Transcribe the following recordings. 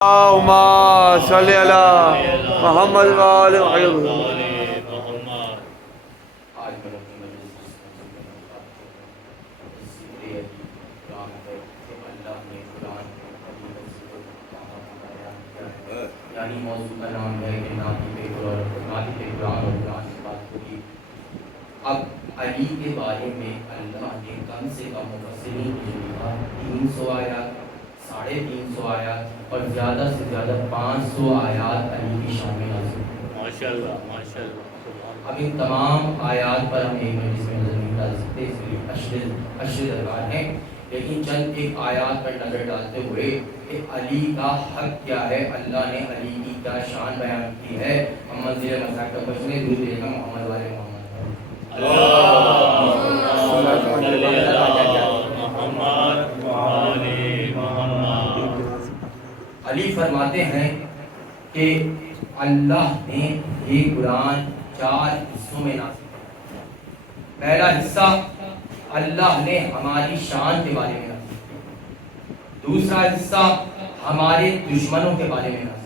اللهم صل على محمد وآل محمد. آج میں اپنی مجلس ذکر قرآن ہے کہ اللہ نے قرآن یعنی موضوع کا نام ہے کہ ناطق قرآن اور قرآن سے بات ہوگی. اب علی کے بارے میں اللہ نے کم سے کم مفسرین کی جو 300 آیات 350 آیات اور زیادہ سے زیادہ 500 آیات علی کی شان میں نازل ہیں. ماشاءاللہ ماشاءاللہ. اب ان تمام آیات پر ہم ایک مجلس میں نظر نہیں ڈال سکتے، اس لیے اشر درکار ہیں، لیکن چند ایک آیات پر نظر ڈالتے ہوئے کہ علی کا حق کیا ہے، اللہ نے علی کی کیا شان بیان کی ہے. ہم منزل مساق کا بچنے دور دے گا محمد والے محمد علی فرماتے ہیں کہ اللہ نے یہ قرآن 4 حصوں میں نازل کیا. پہلا حصہ اللہ نے ہماری شان کے بارے میں نازل کیا، دوسرا حصہ ہمارے دشمنوں کے بارے میں نازل کیا،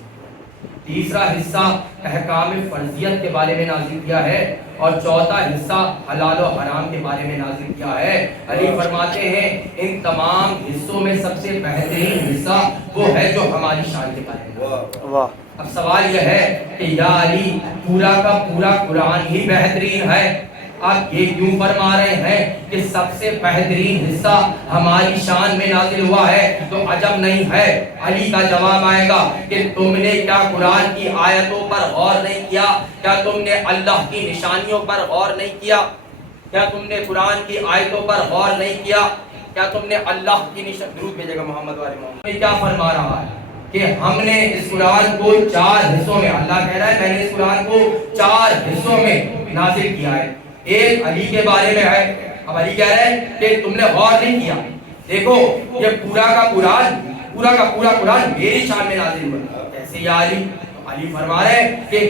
تیسرا حصہ احکام فرضیت کے بارے میں نازل کیا ہے، اور چوتھا حصہ حلال و حرام کے بارے میں نازل کیا ہے. علی فرماتے ہیں ان تمام حصوں میں سب سے بہترین حصہ وہ ہے جو ہماری شان کے بارے میں. واہ. اب سوال یہ ہے کہ یا علی پورا کا پورا قرآن ہی بہترین ہے، آپ یہ کیوں فرما رہے ہیں کہ سب سے بہترین حصہ ہماری شان میں نازل ہوا ہے؟ تو عجب نہیں ہے. علی کا جواب آئے گا کہ تم نے کیا قرآن کی آیتوں پر غور نہیں کیا؟ کیا تم نے اللہ کی نشانیوں پر غور نہیں کیا؟ کیا تم نے قرآن کی آیتوں پر غور نہیں کیا؟ کیا تم نے اللہ کی درود بھیجے گا محمد والے محمد کیا فرما رہا ہے کہ ہم نے اس قرآن کو 4 حصوں میں، اللہ کہہ رہا ہے میں نے اس قرآن کو 4 حصوں میں نازل کیا ہے. ایک علی کے بارے میں ہے. اب علی کہہ رہے ہیں کہ تم نے غور نہیں کیا. دیکھو یہ پورا کا پورا قرآن میری شان میں نازل ہوا. کیسے یا علی؟ علی فرما رہے ہیں کہ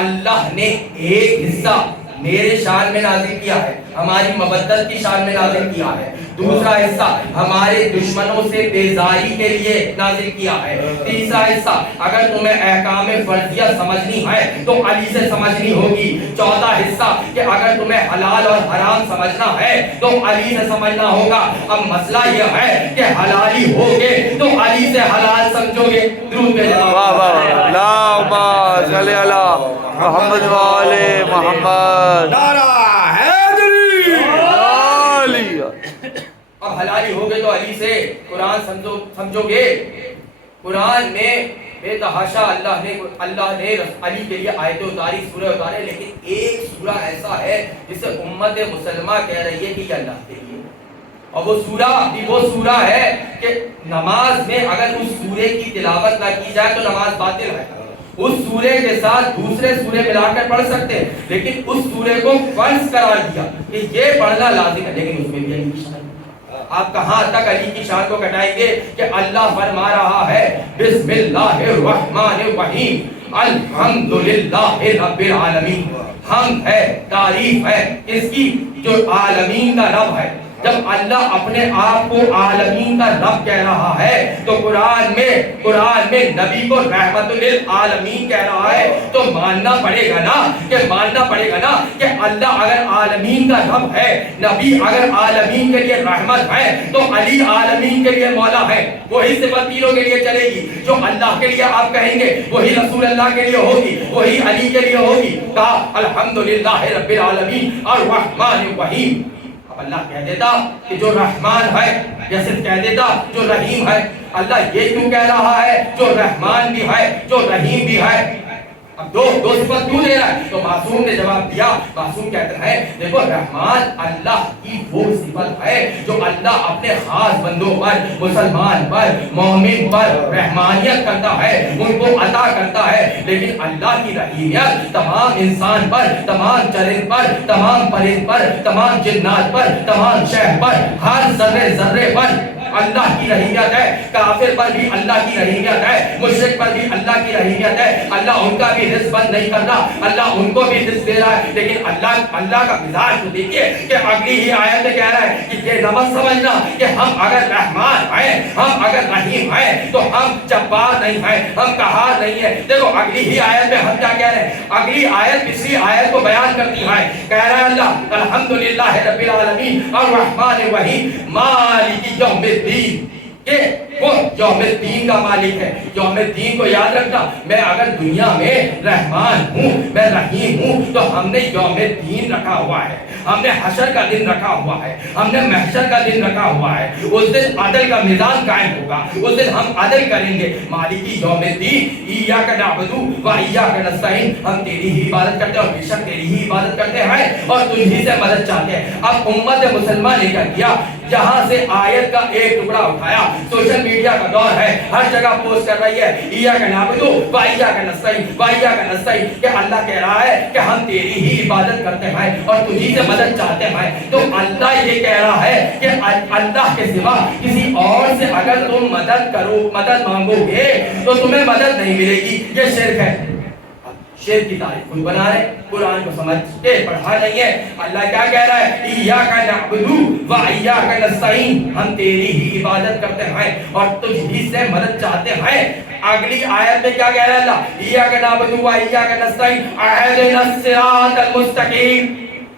اللہ نے ایک حصہ میرے شان میں نازل کیا ہے، ہماری مودت کی شان میں نازل کیا ہے، دوسرا حصہ ہمارے دشمنوں سے بیزاری کے لیے نازل کیا ہے، تیسرا حصہ اگر تمہیں احکام فرضیہ سمجھنی ہے تو علی سے سمجھنی ہوگی، چوتھا حصہ کہ اگر تمہیں حلال اور حرام سمجھنا ہے تو علی سے سمجھنا ہوگا. اب مسئلہ یہ ہے کہ حلالی ہوگے تو علی سے حلال سمجھو گے. درود بھیجو. واہ واہ. اللهم صل على محمد وآل محمد. نعرہ حیدری. علی. اب حلالی ہوگے تو علی سے قرآن سمجھو گے. قرآن میں بے تحاشا اللہ نے علی کے لیے آیتیں اتاری، سورہ اتارے، لیکن ایک سورہ ایسا ہے جسے امت مسلمہ کہہ رہی ہے کہ یہ اللہ کے لیے، اور وہ سورہ ہے کہ نماز میں اگر اس سورے کی تلاوت نہ کی جائے تو نماز باطل ہے. اس سورے کے ساتھ دوسرے سورے ملا کر پڑھ سکتے ہیں، لیکن اس سورے کو فرض قرار دیا کہ یہ پڑھنا لازم ہے، لیکن اس میں بھی علی کی شان. آپ کہاں تک علی کی شان کو کٹائیں گے کہ اللہ فرما رہا ہے بسم اللہ الرحمن الرحیم الحمدللہ رب العالمین. حمد ہے، تعریف ہے اس کی جو عالمین کا رب ہے. جب اللہ اپنے آپ کو عالمین کا رب کہہ رہا ہے تو قرآن میں نبی کو رحمت للعالمین کہہ رہا ہے، تو ماننا پڑے گا نا کہ اللہ اگر عالمین کا رب ہے، نبی اگر عالمین کے لیے رحمت ہے، تو علی عالمین کے لیے مولا ہے. وہی صفت تینوں کے لیے چلے گی، جو اللہ کے لیے آپ کہیں گے وہی رسول اللہ کے لیے ہوگی، وہی علی کے لیے ہوگی. کہا الحمدللہ رب العالمین الرحمن الرحیم. اب اللہ کہہ دیتا کہ جو رحمان ہے، یا صرف کہہ دیتا جو رحیم ہے. اللہ یہ کیوں کہہ رہا ہے جو رحمان بھی ہے جو رحیم بھی ہے؟ اب دو صفت کیوں دے رہا ہے؟ تو معصوم نے جواب دیا. معصوم کہتے ہیں دیکھو رحمان اللہ کی وہ صفت ہے جو اللہ اپنے خاص بندوں پر، مسلمان پر، مومن پر رحمانیت کرتا ہے، ان کو عطا کرتا ہے. لیکن اللہ کی رحیمیت تمام انسان پر، تمام چرند پر، تمام پرند پر، تمام جنات پر، تمام شہ پر، ہر ذرے پر اللہ کی رحیمیت ہے. کافر پر بھی اللہ کی رحیمیت ہے، مشرک پر بھی اللہ کی رحیمیت کہتا ہے اللہ ان کا بھی رزق بند نہیں کرنا، اللہ ان کو بھی رزق دے رہا ہے، لیکن اللہ کا مزاج تو دیکھیے کہ اگلی ہی آیت میں کہہ رہا ہے کہ یہ نہ مت سمجھنا کہ ہم اگر رحمان ہیں، ہم اگر رحیم ہیں تو ہم جبار نہیں ہیں، ہم قہار نہیں ہیں۔ دیکھو اگلی ہی آیت میں ہم کیا کہہ رہے ہیں، اگلی آیت پچھلی آیت کو بیان کرتی ہے، کہہ رہا ہے اللہ الحمدللہ رب العالمین الرحمن الرحیم مالک یوم الدین، کہ وہ یوم الدین کا مالک ہے۔ یوم الدین کو یاد رکھنا، میں اگر دنیا میں رحمان ہوں، میں رحیم ہوں، تو ہم نے یوم الدین رکھا ہوا ہے، ہم نے حشر کا دن رکھا ہوا ہے، ہم نے محشر کا دن رکھا ہوا ہے۔ اس دن عدل کا میزان قائم ہوگا، اس دن ہم عدل کریں گے۔ مالکی یوم الدین ایاک نعبد و ایاک نستعین، ہم تیری ہی عبادت کرتے ہیں اور بے شک تیری ہی عبادت کرتے ہیں اور تجھی سے مدد چاہتے ہیں۔ اب امت مسلمہ نے کیا کیا، جہاں سے آیت کا ایک ٹکڑا اٹھایا، سوشل میڈیا کا دور ہے، ہر جگہ پوسٹ کر رہی ہے ایاک نعبد و ایاک نستعین و ایاک نستعین، کہ اللہ کہہ رہا ہے کہ ہم تیری ہی عبادت کرتے ہیں اور تجھی سے مدد چاہتے ہیں۔ تو اللہ یہ کہہ رہا ہے کہ اللہ کے سوا کسی اور سے اگر تم مدد مانگو گے تو تمہیں مدد نہیں ملے گی، یہ شرک ہے۔ شرک کی تعریف خود بنا رہے، قرآن کو سمجھ کے پڑھا نہیں ہے۔ اللہ کیا کہہ رہا ہے، ایاک نعبد و ایاک نستعین، ہم تیری ہی عبادت کرتے ہیں اور تجھ ہی سے مدد چاہتے ہیں۔ اگلی آیت میں کیا کہہ رہا ہے اللہ، ایاک نعبد و ایاک نستعین اہدنا الصراط المستقیم،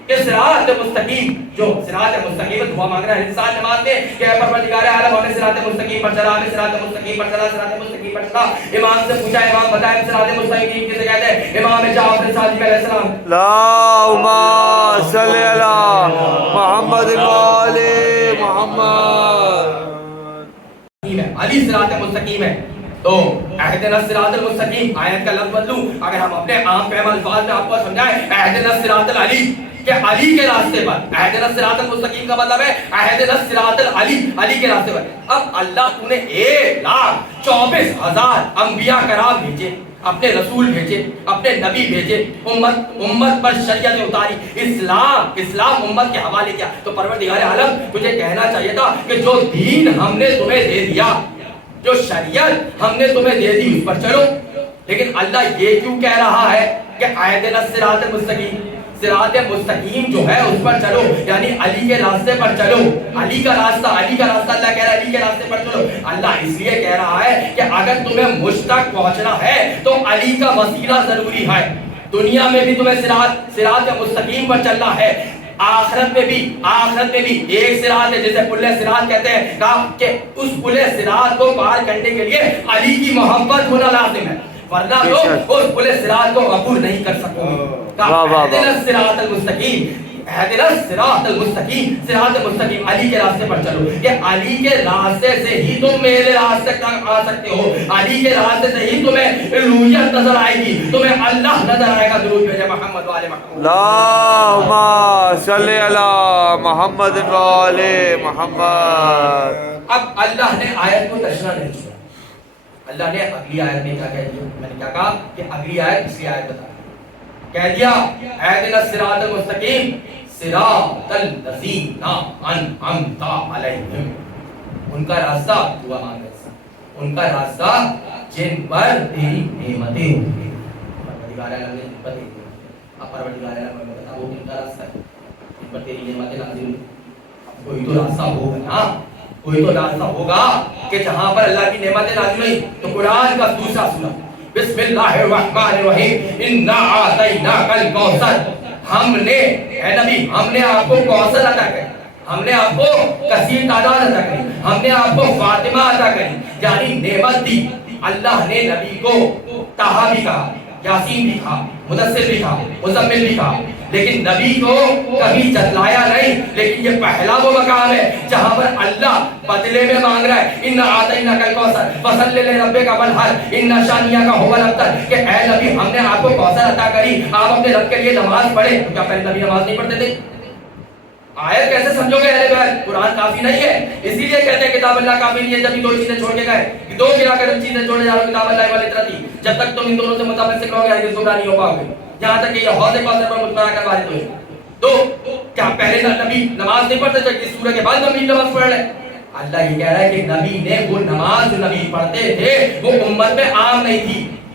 کہ صراط مستقیم، جو صراط مستقیم دعا مانگ رہا ہے انسان نماز میں کہ اے پروردگار عالم ہمیں صراط مستقیم پر چلا، ہمیں صراط مستقیم پر چلا، صراط مستقیم پر چلا۔ امام سے پوچھا، امام بتائیں صراط مستقیم کسے کہتے ہیں؟ امام جعفر صادق علیہ السلام، اللہم صلی علی محمد و آل محمد۔ علی صراط مستقیم ہے، تو اہدنا الصراط المستقیم آیت کا لفظ بدلوں، اگر ہم اپنے عام فہم الفاظ میں آپ کو سمجھائیں، اہدنا الصراط العلی، کہ علی کے راستے پر، اہدنا الصراط المستقیم کا مطلب ہے اہدنا الصراط العلی، علی کے راستے پر۔ اب اللہ تو نے 1,24,000 انبیاء کرام بھیجے، اپنے رسول بھیجے، اپنے نبی بھیجے، امت پر شریعت اتاری، اسلام امت کے حوالے کیا، تو پروردگار عالم تجھے کہنا چاہیے تھا کہ جو دین ہم نے تمہیں دے دیا، جو شریعت ہم نے تمہیں دے دی اس پر چلو۔ لیکن اللہ یہ کیوں کہہ رہا ہے کہ اہدنا الصراط المستقیم، صراط مستقیم جو ہے اس پر چلو، یعنی علی کے راستے پر چلو، علی کا راستہ اللہ کہہ رہا ہے علی کے راستے پر چلو۔ اللہ اس لیے کہہ رہا ہے کہ اگر تمہیں مجھ تک پہنچنا ہے تو علی کا وسیلہ ضروری ہے۔ دنیا میں بھی تمہیں صراط مستقیم پر چلنا ہے، آخرت میں بھی ایک صراط ہے جسے پل صراط کہتے ہیں، کہا کہ اس پل صراط کو پار کرنے کے لیے علی کی محبت ہونا لازم ہے، ورنہ لوگ اس پل صراط کو عبور نہیں کر سکتے۔ اہدنا الصراط المستقیم، اہدنا الصراط المستقیم، صراط مستقیم، علی کے راستے پر چلو، کہ علی کے راستے سے ہی تم میرے راستے تک آ سکتے ہو، علی کے راستے سے ہی تمہیں الوہیت نظر آئے گی، تمہیں اللہ نظر آئے گا۔ درود بھیجے محمد والے محمد، اللہم صلی علی محمد و آل محمد۔ اب اللہ نے آیت کو تشریح نہیں چھوڑا، اللہ نے اگلی آیت میں کیا کہہ دیا، میں نے کیا کہا کہ اگلی آیت پچھلی آیت بتا کہہ دیا اہدنا الصراط المستقیم صراط الذین انعمت علیہم، ان کا راستہ دعا مانگ رہا، ان کا راستہ جن پر تیری نعمتیں ہوں گی، پروردگار عالم نے نعمتیں دی، اب پروردگار عالم نے بتا وہ کن کا راستہ ہے جن پر تیری نعمتیں نازل ہوئی، کوئی تو راستہ ہوگا نا، کوئی تو راستہ ہوگا کہ جہاں پر اللہ کی نعمتیں نازل ہوئی۔ تو قرآن کا دوسرا سورہ بسم اللہ الرحمن الرحیم انا اعطیناک الکوثر، ہم نے اے نبی ہم نے آپ کو کوثر عطا کری، ہم نے آپ کو کثیر تعداد عطا کری، ہم نے آپ کو فاطمہ عطا کری، یعنی نعمت دی۔ اللہ نے نبی کو طہ بھی کہا، یاسین بھی کہا، مدثر بھی کہا، مزمل بھی کہا، لیکن نبی کو کبھی جتلایا نہیں۔ لیکن یہ پہلا وہ مقام ہے جہاں پر اللہ بدلے میں مانگ رہا ہے انا اعطیناک الکوثر فصلی لربک وانحر ان شانیک هو الابتر، کہ اے نبی ہم نے آپ کو کوثر عطا کری، آپ اپنے رب کے لیے نماز پڑھیں۔ تو کیا پہلے نبی نماز نہیں پڑھتے تھے؟ آیت کیسے سمجھو گے اہل بیت؟ قرآن کافی نہیں ہے، اسی لیے کہتے ہیں کتاب اللہ کافی نہیں ہے، جب یہ دو چیزیں چھوڑ کے گئے، دو گرا کر چیزیں چھوڑے جا رہے، کتاب اللہ والاطراتی، جب تک تم ان دونوں سے متمسک رہو گے ہرگز گمراہ نہیں ہو پاؤ گے، یہاں تک کہ یہ حوض کوثر پر مجمع کر وارد ہوئے۔ تو کیا پہلے نبی نماز نہیں پڑھتے تھے؟ اس سورہ کے بعد نبی نماز پڑھ رہے؟ اللہ یہ کہہ رہا ہے کہ نبی نے وہ نماز جو نبی پڑھتے تھے وہ امت میں عام نہیں تھی،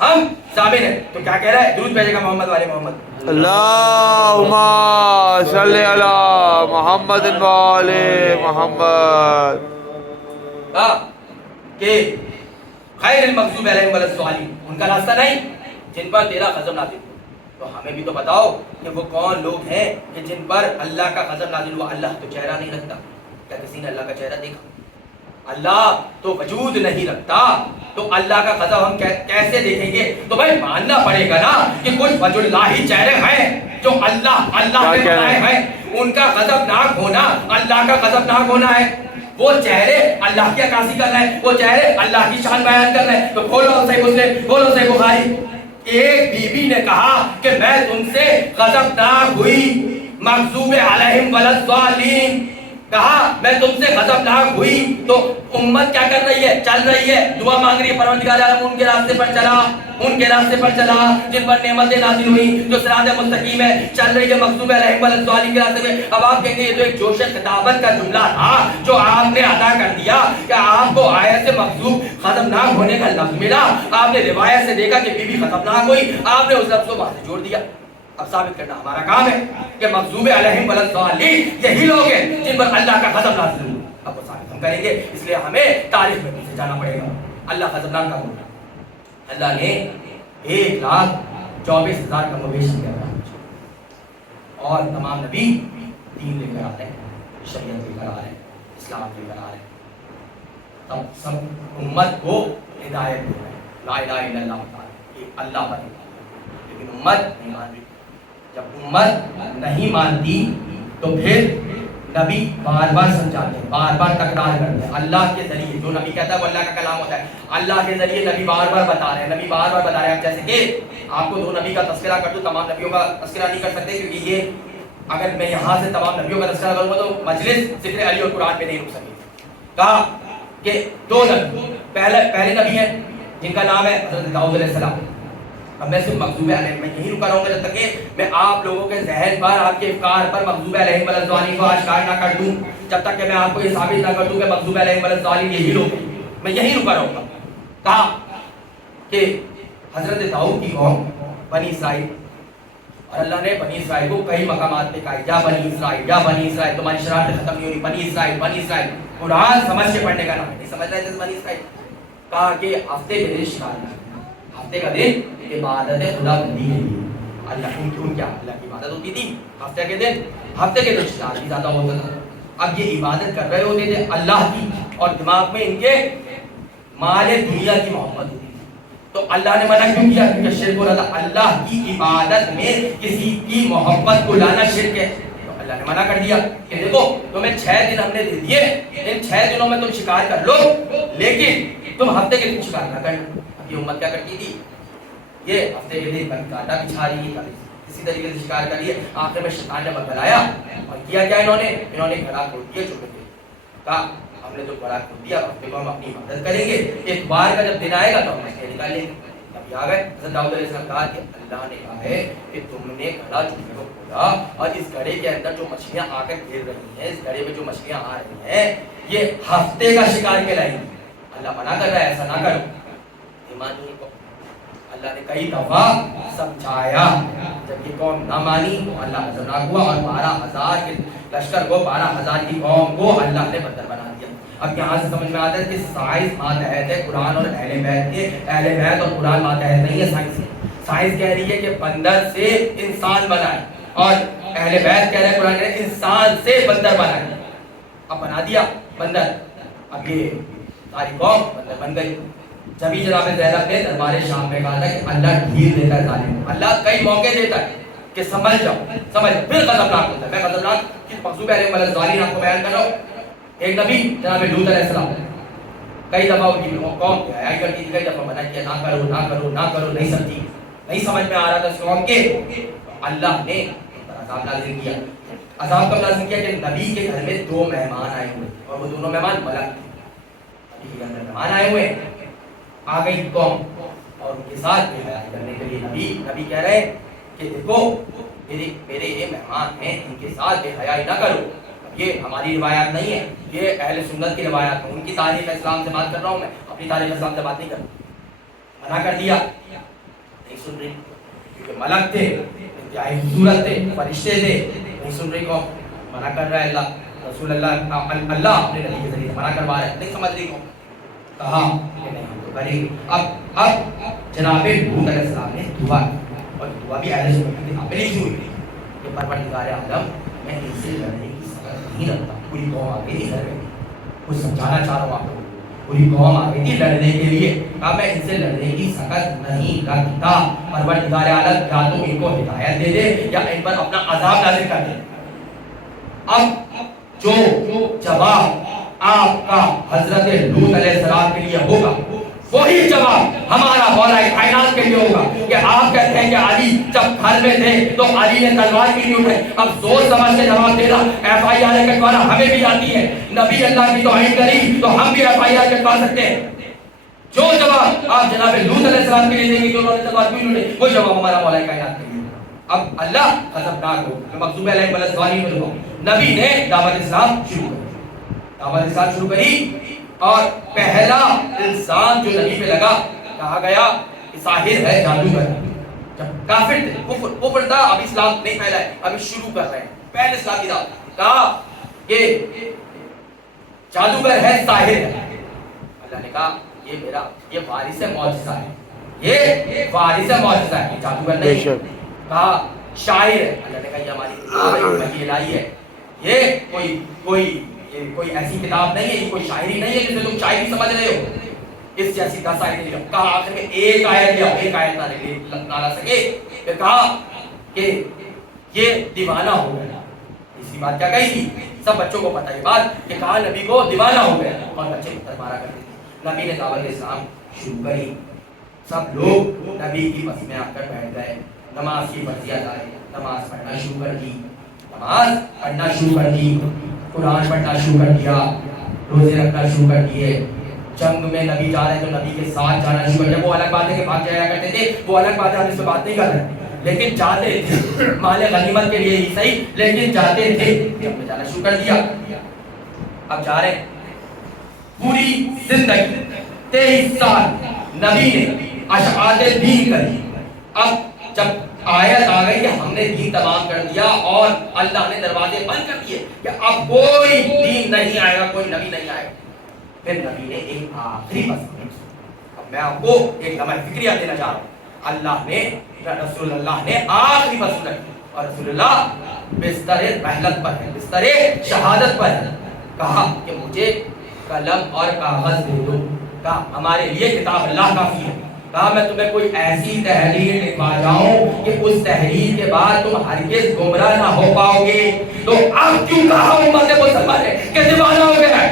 ہم ضامن ہیں. تو کیا کہہ رہا ہے؟ درود بھیجے گا محمد والے محمد. اللہم صلی علی محمد وآل محمد. ہاں کہ غیر المغضوب علیہم ولا الضالین، ان کا راستہ نہیں جن پر تیرا غضب نازل ہو. تو ہمیں بھی تو بتاؤ کہ وہ کون لوگ ہیں کہ جن پر اللہ کا غضب نازل ہوا. اللہ تو چہرہ نہیں رکھتا. کیا کسی نے اللہ کا چہرہ دیکھا؟ اللہ تو وجود نہیں رکھتا، تو اللہ کا غضب ہم کیسے دیکھیں گے؟ تو بھائی ماننا پڑے گا نا کہ کچھ وجہ الہی چہرے ہیں جو اللہ نے بنائے ہیں. ان کا غضب ناک ہونا اللہ کا غضب ناک ہونا ہے. وہ چہرے اللہ کی عکاسی کر رہے ہیں، وہ چہرے اللہ کی شان بیان کر رہے ہیں. تو کھولو صحیح مسلم، کھولو صحیح بخاری. ایک بیوی نے کہا کہ میں تم سے غضبناک ہوئی، مغضوب علیہم ولا الضالین، کہا میں تم سے غضبناک ہوئی. تو امت کیا کر رہی ہے؟ چل رہی ہے، دعا مانگ رہی ہے پروردگار عالم ان کے راستے پر چلا، ان کے راستے پر چلا جن پر نعمتیں نازل ہوئی، جو صراط مستقیم ہے، چل رہی ہے مغضوب علیہم ولا الضالین کے راستے میں. اب آپ کہیں گے یہ تو ایک جوش خطابت کا جملہ تھا جو آپ نے ادا کر دیا کہ آپ کو آیت سے مغضوب غضبناک ہونے کا لفظ ملا، آپ نے روایت سے دیکھا کہ بی بی غضبناک ہوئی، آپ نے اس لفظ کو وہاں سے جوڑ دیا. اب ثابت کرنا ہمارا کام ہے کہ مغضوب علیہم ولا الضالین یہی لوگ ہیں جن پر اللہ کا غضب نازل ہوا. اب وہ ثابت ہم کریں گے، اس لیے ہمیں تاریخ میں پیچھے جانا پڑے گا. اللہ غضبناک کا ہونا، اللہ نے 1,24,000 کم و بیش کیا اور تمام نبی دین لے کر آ رہے ہیں، شریعت لے کر آ رہے ہیں، اسلام لے کر آ رہے ہیں. تب سب امت کو ہدایت دے رہے ہیں، لا الہ الا اللہ بتا رہے ہیں کہ اللہ پر، لیکن امت نہیں مان رہی. جب امت نہیں مانتی تو پھر نبی بار بار سمجھاتے ہیں، بار بار تکرار کرتے ہیں. اللہ کے ذریعے جو نبی کہتا ہے وہ اللہ کا کلام ہوتا ہے، اللہ کے ذریعے نبی بار بار بتا رہے ہیں، نبی بار بار بتا رہے ہیں. جیسے کہ آپ کو 2 نبی کا تذکرہ کر دوں، تمام نبیوں کا تذکرہ نہیں کر سکتے کیونکہ یہ اگر میں یہاں سے تمام نبیوں کا تذکرہ کروں گا تو مجلس ذکر علی اور قرآن پہ نہیں رک سکے. کہا کہ 2 نبی، پہلے نبی ہیں جن کا نام ہے حضرت داؤد علیہ السلام. اب میں صرف مغضوب علیہم میں یہی رکا رہوں گا جب تک کہ میں آپ لوگوں کے ذہن پر، آپ کے افکار پر مغضوب علیہم ولا الضالین کو آشکار نہ کر دوں، جب تک کہ میں آپ کو یہ ثابت نہ کر دوں کہ مغضوب علیہم ولا الضالین یہی لوگ ہیں. میں یہی رکا رہوں گا. کہا کہ حضرت داؤد کی قوم بنی اسرائیل، اور اللہ نے بنی اسرائیل کو کئی مقامات پہ کہا یا بنی اسرائیل، یا بنی اسرائیل. تمہاری شرارتیں ختم نہیں ہونی، بنی اسرائیل بنی اسرائیل. قرآن سمجھ کے پڑھنے کا نام نہیں سمجھ رہے تھے بنی اسرائیل. کہا کہ ہفتے کے دن شکار، ہفتے کا دن عبادت خدا بندی ہے. اللہ ان کیا اللہ کی عبادت ہوتی تھی ہفتے کے دن شکار بھی زیادہ ہوتا تھا. اب یہ عبادت کر رہے ہوتے تھے اللہ کی اور دماغ میں ان کے مال دنیا کی محبت ہوتی تھی. تو اللہ نے منع کیوں کیا؟ کیونکہ شرک ہو رہا تھا. اللہ کی عبادت میں کسی کی محبت کو لانا شرک ہے. تو اللہ نے منع کر دیا کہ دیکھو تمہیں 6 دن ہم نے دے دیے، ان 6 دنوں میں تم شکار کر لو، لیکن تم ہفتے کے دن شکار نہ کرنا. اب یہ امت کیا کرتی تھی؟ یہ ہفتے کے دن کانٹا بچھا رہی ہے، کسی طریقے سے شکار کر لیے. آخر میں شیطان نے بتلایا اور کیا کیا انہوں نے گھڑا کھول دیا. چھوٹے تھے کہا ہم نے تو گھڑا کھول دیا، ہفتے کو ہم اپنی مدد کریں گے، ایک بار کا جب دن آئے گا تو ہم مچھلی نکال لیں گے. اب آ گئے حضرت داؤد علیہ السلام کہا کہ اللہ نے کہا ہے کہ تم نے گھڑا چھوٹے کو کھولا اور اس گھڑے کے اندر جو مچھلیاں آ کر گر رہی ہیں، اس گھڑے میں جو مچھلیاں آ رہی ہیں یہ ہفتے کا شکار کہلائیں گی. اللہ منع کر رہا ہے ایسا نہ کرو. ایمان نہیں کو اللہ نے کئی دفعہ سمجھایا. جب یہ قوم نہ مانی تو اللہ غضبناک ہوا اور 12,000 کے لشکر کو، 12,000 کی قوم کو اللہ نے بدر بنا دیا. اب یہاں سے سمجھ میں آتا ہے کہ سائنس ماتحت ہے قرآن اور اہل بیت کے، اہل بیت اور قرآن ماتحت نہیں ہے. سائنس کہہ رہی ہے کہ بندر سے انسان بنا ہے اور اہل بیت کہہ رہے ہیں، قرآن کہہ رہے ہیں انسان سے بندر بنا ہے. اب بنا دیا بندر، اب یہ ساری قوم بندر بن گئی. جبھی جناب زینب نے دربار شام میں کہا تھا کہ اللہ ڈھیل دیتا ہے ظالم، اللہ کئی موقع دیتا ہے کہ سمجھ جاؤ سمجھ جاؤ، پھر غضبناک ہوتا ہے. میں غضبناک کی مغضوب علیہم ولا الضالین آپ کو بیان کر رہا ہوں. ایک نبی جناب لوط علیہ السلام، کئی دفعہ ان کی قوم کی حیائی کرتی تھی، کئی دفعہ منع کیا نہ کرو نہ کرو نہ کرو، نہیں سمجھی، نہیں سمجھ میں آ رہا تھا اس قوم کے. اللہ نے عذاب نازل کیا. عذاب کب نازل کیا کہ نبی کے گھر میں 2 مہمان آئے ہوئے اور وہ دونوں مہمان ملک تھے. نبی کے گھر میں مہمان آئے ہوئے، آ گئی قوم اور ان کے ساتھ بے حیائی کرنے کے لیے نبی کہہ رہے ہیں کہ دیکھو میرے یہ مہمان ہیں، ان کے ساتھ بے حیائی نہ کرو. یہ ہماری روایات نہیں ہے، یہ اہل سنت کی روایات ہیں. ان کی تاریخ اسلام سے بات کر رہا ہوں، میں اپنی تاریخ اسلام سے بات نہیں کر رہا. منع کر دیا, نہیں سن رہی, کیونکہ ملک تھے, انتہائی خوبصورت تھے, فرشتے تھے, نہیں سن رہی قوم, منع کر رہا ہے اللہ, رسول اللہ اپنے نبی کے ذریعے منع کروا رہا ہے, نہیں سمجھ رہی قوم. کہا کہ نہیں ہم تو کریں گے. اب جناب لوط علیہ السلام نے دعا, اور دعا بھی اہل سنت کی کتاب میں لکھی ہوئی ہے کہ پروردگار عالم میں ان سے لڑنے کی سکت نہیں رکھتا. پوری قوم آگے نہیں لڑ رہی, کچھ سمجھانا چاہ رہا ہوں آپ کو, پوری قوم آگے تھی لڑنے کے لیے, کہا میں ان سے لڑنے کی سکت نہیں رکھتا. پروردگار عالم یا تو ان کو ہدایت دے دے یا ان پر اپنا عذاب نازل کر دے. اب جو جواب آپ کا حضرت لوط علیہ السلام کے لیے ہوگا وہی جواب ہمارا مولا کائنات کے لیے ہوگا کہ آپ کہتے ہیں کہ علی جب گھر میں تھے تو علی نے تلوار کیوں نہیں اٹھائی. اب سوچ سمجھ کے جواب دینا. ایف آئی آر کٹوانا ہمیں بھی آتی ہے, نبی اللہ کی توہین کری تو ہم بھی ایف آئی آر کٹوا سکتے ہیں. جو جواب آپ جناب لوط علیہ السلام کے لیے دیں گے کہ انہوں نے تلوار کیوں نہیں اٹھائی, وہ جواب ہمارا مولا کائنات کے لیے. اب اللہ غضبناک ہو, مغضوب علیہم ولا الضالین میں ہو. نبی نے دعوت اسلام شروع کری, دعوت اسلام شروع کری, اور پہلا الزام جو نبی پہ لگا, کہا گیا کہ ساحر ہے, جادوگر. جب کافر تھے, کفر تھا, ابھی اسلام نہیں پھیلا ہے, ابھی شروع کر رہے ہیں, پہلے اسلام کی دعوت, کہا کہ جادوگر ہے, ساحر ہے. اللہ نے کہا یہ وارث معجزہ ہے, یہ وارث معجزہ ہے, جادوگر نہیں ہے. کہا شاعر ہے. اللہ نے کہا یہ ہماری کتاب ہے, وحی الہی ہے, یہ کوئی ایسی کتاب نہیں ہے, یہ کوئی شاعری نہیں ہے جسے تم شاعری سمجھ رہے ہو, اس جیسی 10 آیتیں نہیں. کہا آخر میں ایک آیت لیا, ایک آیت نہ لا سکے, کہ کہا کہ یہ دیوانہ ہو گیا. اسی بات کیا کہی تھی, سب بچوں کو پتہ ہے بات, کہ کہا نبی کو دیوانہ ہو گیا, اور بچے پتھر مارا کرتے تھے. نبی نے دعوت اسلام شروع کری, سب لوگ نبی کی بس میں آ کر بیٹھ گئے. نماز کی فرضیات آئی, نماز پڑھنا شروع کر دی, نماز پڑھنا شروع کر دی, قرآن پڑھنا شروع کر دیا, روزے رکھنا شروع کر دیے. جنگ میں نبی جا رہے تو نبی کے ساتھ جانا شروع کر دیا. وہ الگ بات ہے کہ بھاگ جایا کرتے تھے, وہ الگ بات ہے, ہم اس پہ بات نہیں کر رہے, لیکن جاتے تھے مال غنیمت کے لیے ہی صحیح, لیکن جاتے تھے, ہم نے جانا شروع کر دیا. اب جا رہے, پوری زندگی 23 سال نبی نے اشعار دین کری. اب جب آیت آ گئی کہ ہم نے دین تمام کر دیا اور اللہ نے دروازے بند کر دیے کہ اب کوئی دین نہیں آئے گا, کوئی نبی نہیں آئے گا, پھر نبی نے ایک آخری بس. اب میں آپ کو ایک لمحہ فکریہ دینا چاہ رہا ہوں. اللہ نے, رسول اللہ نے آخری بس رکھی, اور رسول اللہ بستر رحلت پر ہے, بستر شہادت پر ہے. کہا کہ مجھے قلم اور کاغذ دے دو. کہا ہمارے لیے کتاب اللہ کافی ہے. کہا میں تمہیں کوئی ایسی تحریر لکھوا جاؤں کہ اس تحریر کے بعد تم ہرگز گمراہ نہ ہو پاؤ گے. تو اب کیوں کہا امت مسلمان ہے کہ دیوانہ ہو گیا ہے؟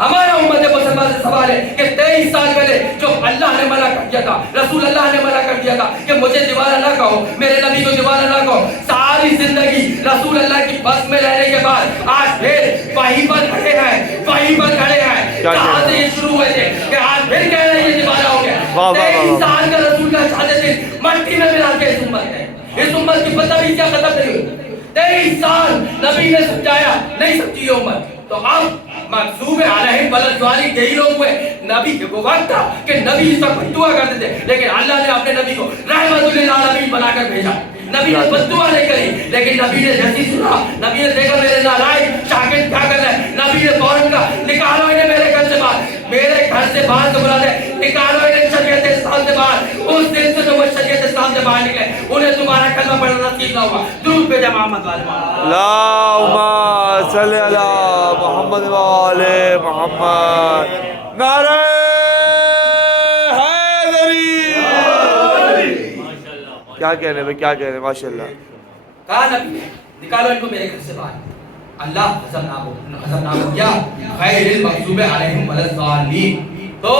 ہمارا امت مسلمان سے سوال ہے کہ 23 سال پہلے جو اللہ نے منع کر دیا تھا, رسول اللہ نے منع کر دیا تھا کہ مجھے دیوانہ نہ کہو, میرے نبی کو دیوانہ نہ کہو, ساری زندگی رسول اللہ کی بس میں رہنے کے بعد آج پھر وہیں پر کھڑے ہیں, وہیں پر کھڑے ہیں جہاں سے یہ شروع ہوئے تھے, کہ آج پھر کہہ رہے ہیں یہ دیوانہ ہو گیا. 23 سال کا رسول کا شہادت مٹی میں ملا کے اس امت ہے, اس امت کی پتہ بھی کیا ختم نہیں ہوئی. 23 سال نبی نے سمجھایا, نہیں سمجھی یہ امت. تو اب مغضوب علیہم ولا الضالین یہی لوگ ہوئے. نبی کے وہ وقت تھا کہ نبی اس وقت دعا کرتے تھے, لیکن اللہ نے اپنے نبی کو رحمت للعالمین بنا کر بھیجا. نبی نے بددعا نہیں کری, لیکن نبی نے جیسی سنا, نبی نے دیکھا میرے نالائق شاگرد کیا کر رہے ہیں, نبی نے فوراً کہا نکالو انہیں میرے گھر سے باہر, میرے گھر سے باہر سے بلا دے, نکالو انہیں شریعت اسلام سے باہر. اس دن سے جو وہ شریعت اسلام سے باہر نکلے انہیں تمہارا کلمہ پڑھنا نصیب نہ ہوا. درود پہ محمد اللہم صلی علی محمد و آل محمد. نعرہ حیدری. کیا کہنے میں, کیا کہنے, ماشاءاللہ. کہا نبی نے نکالو ان کو میرے گھر سے باہر. اللہ غضبناک ہو گیا, غیر المغضوب علیہم ولا الضالین. تو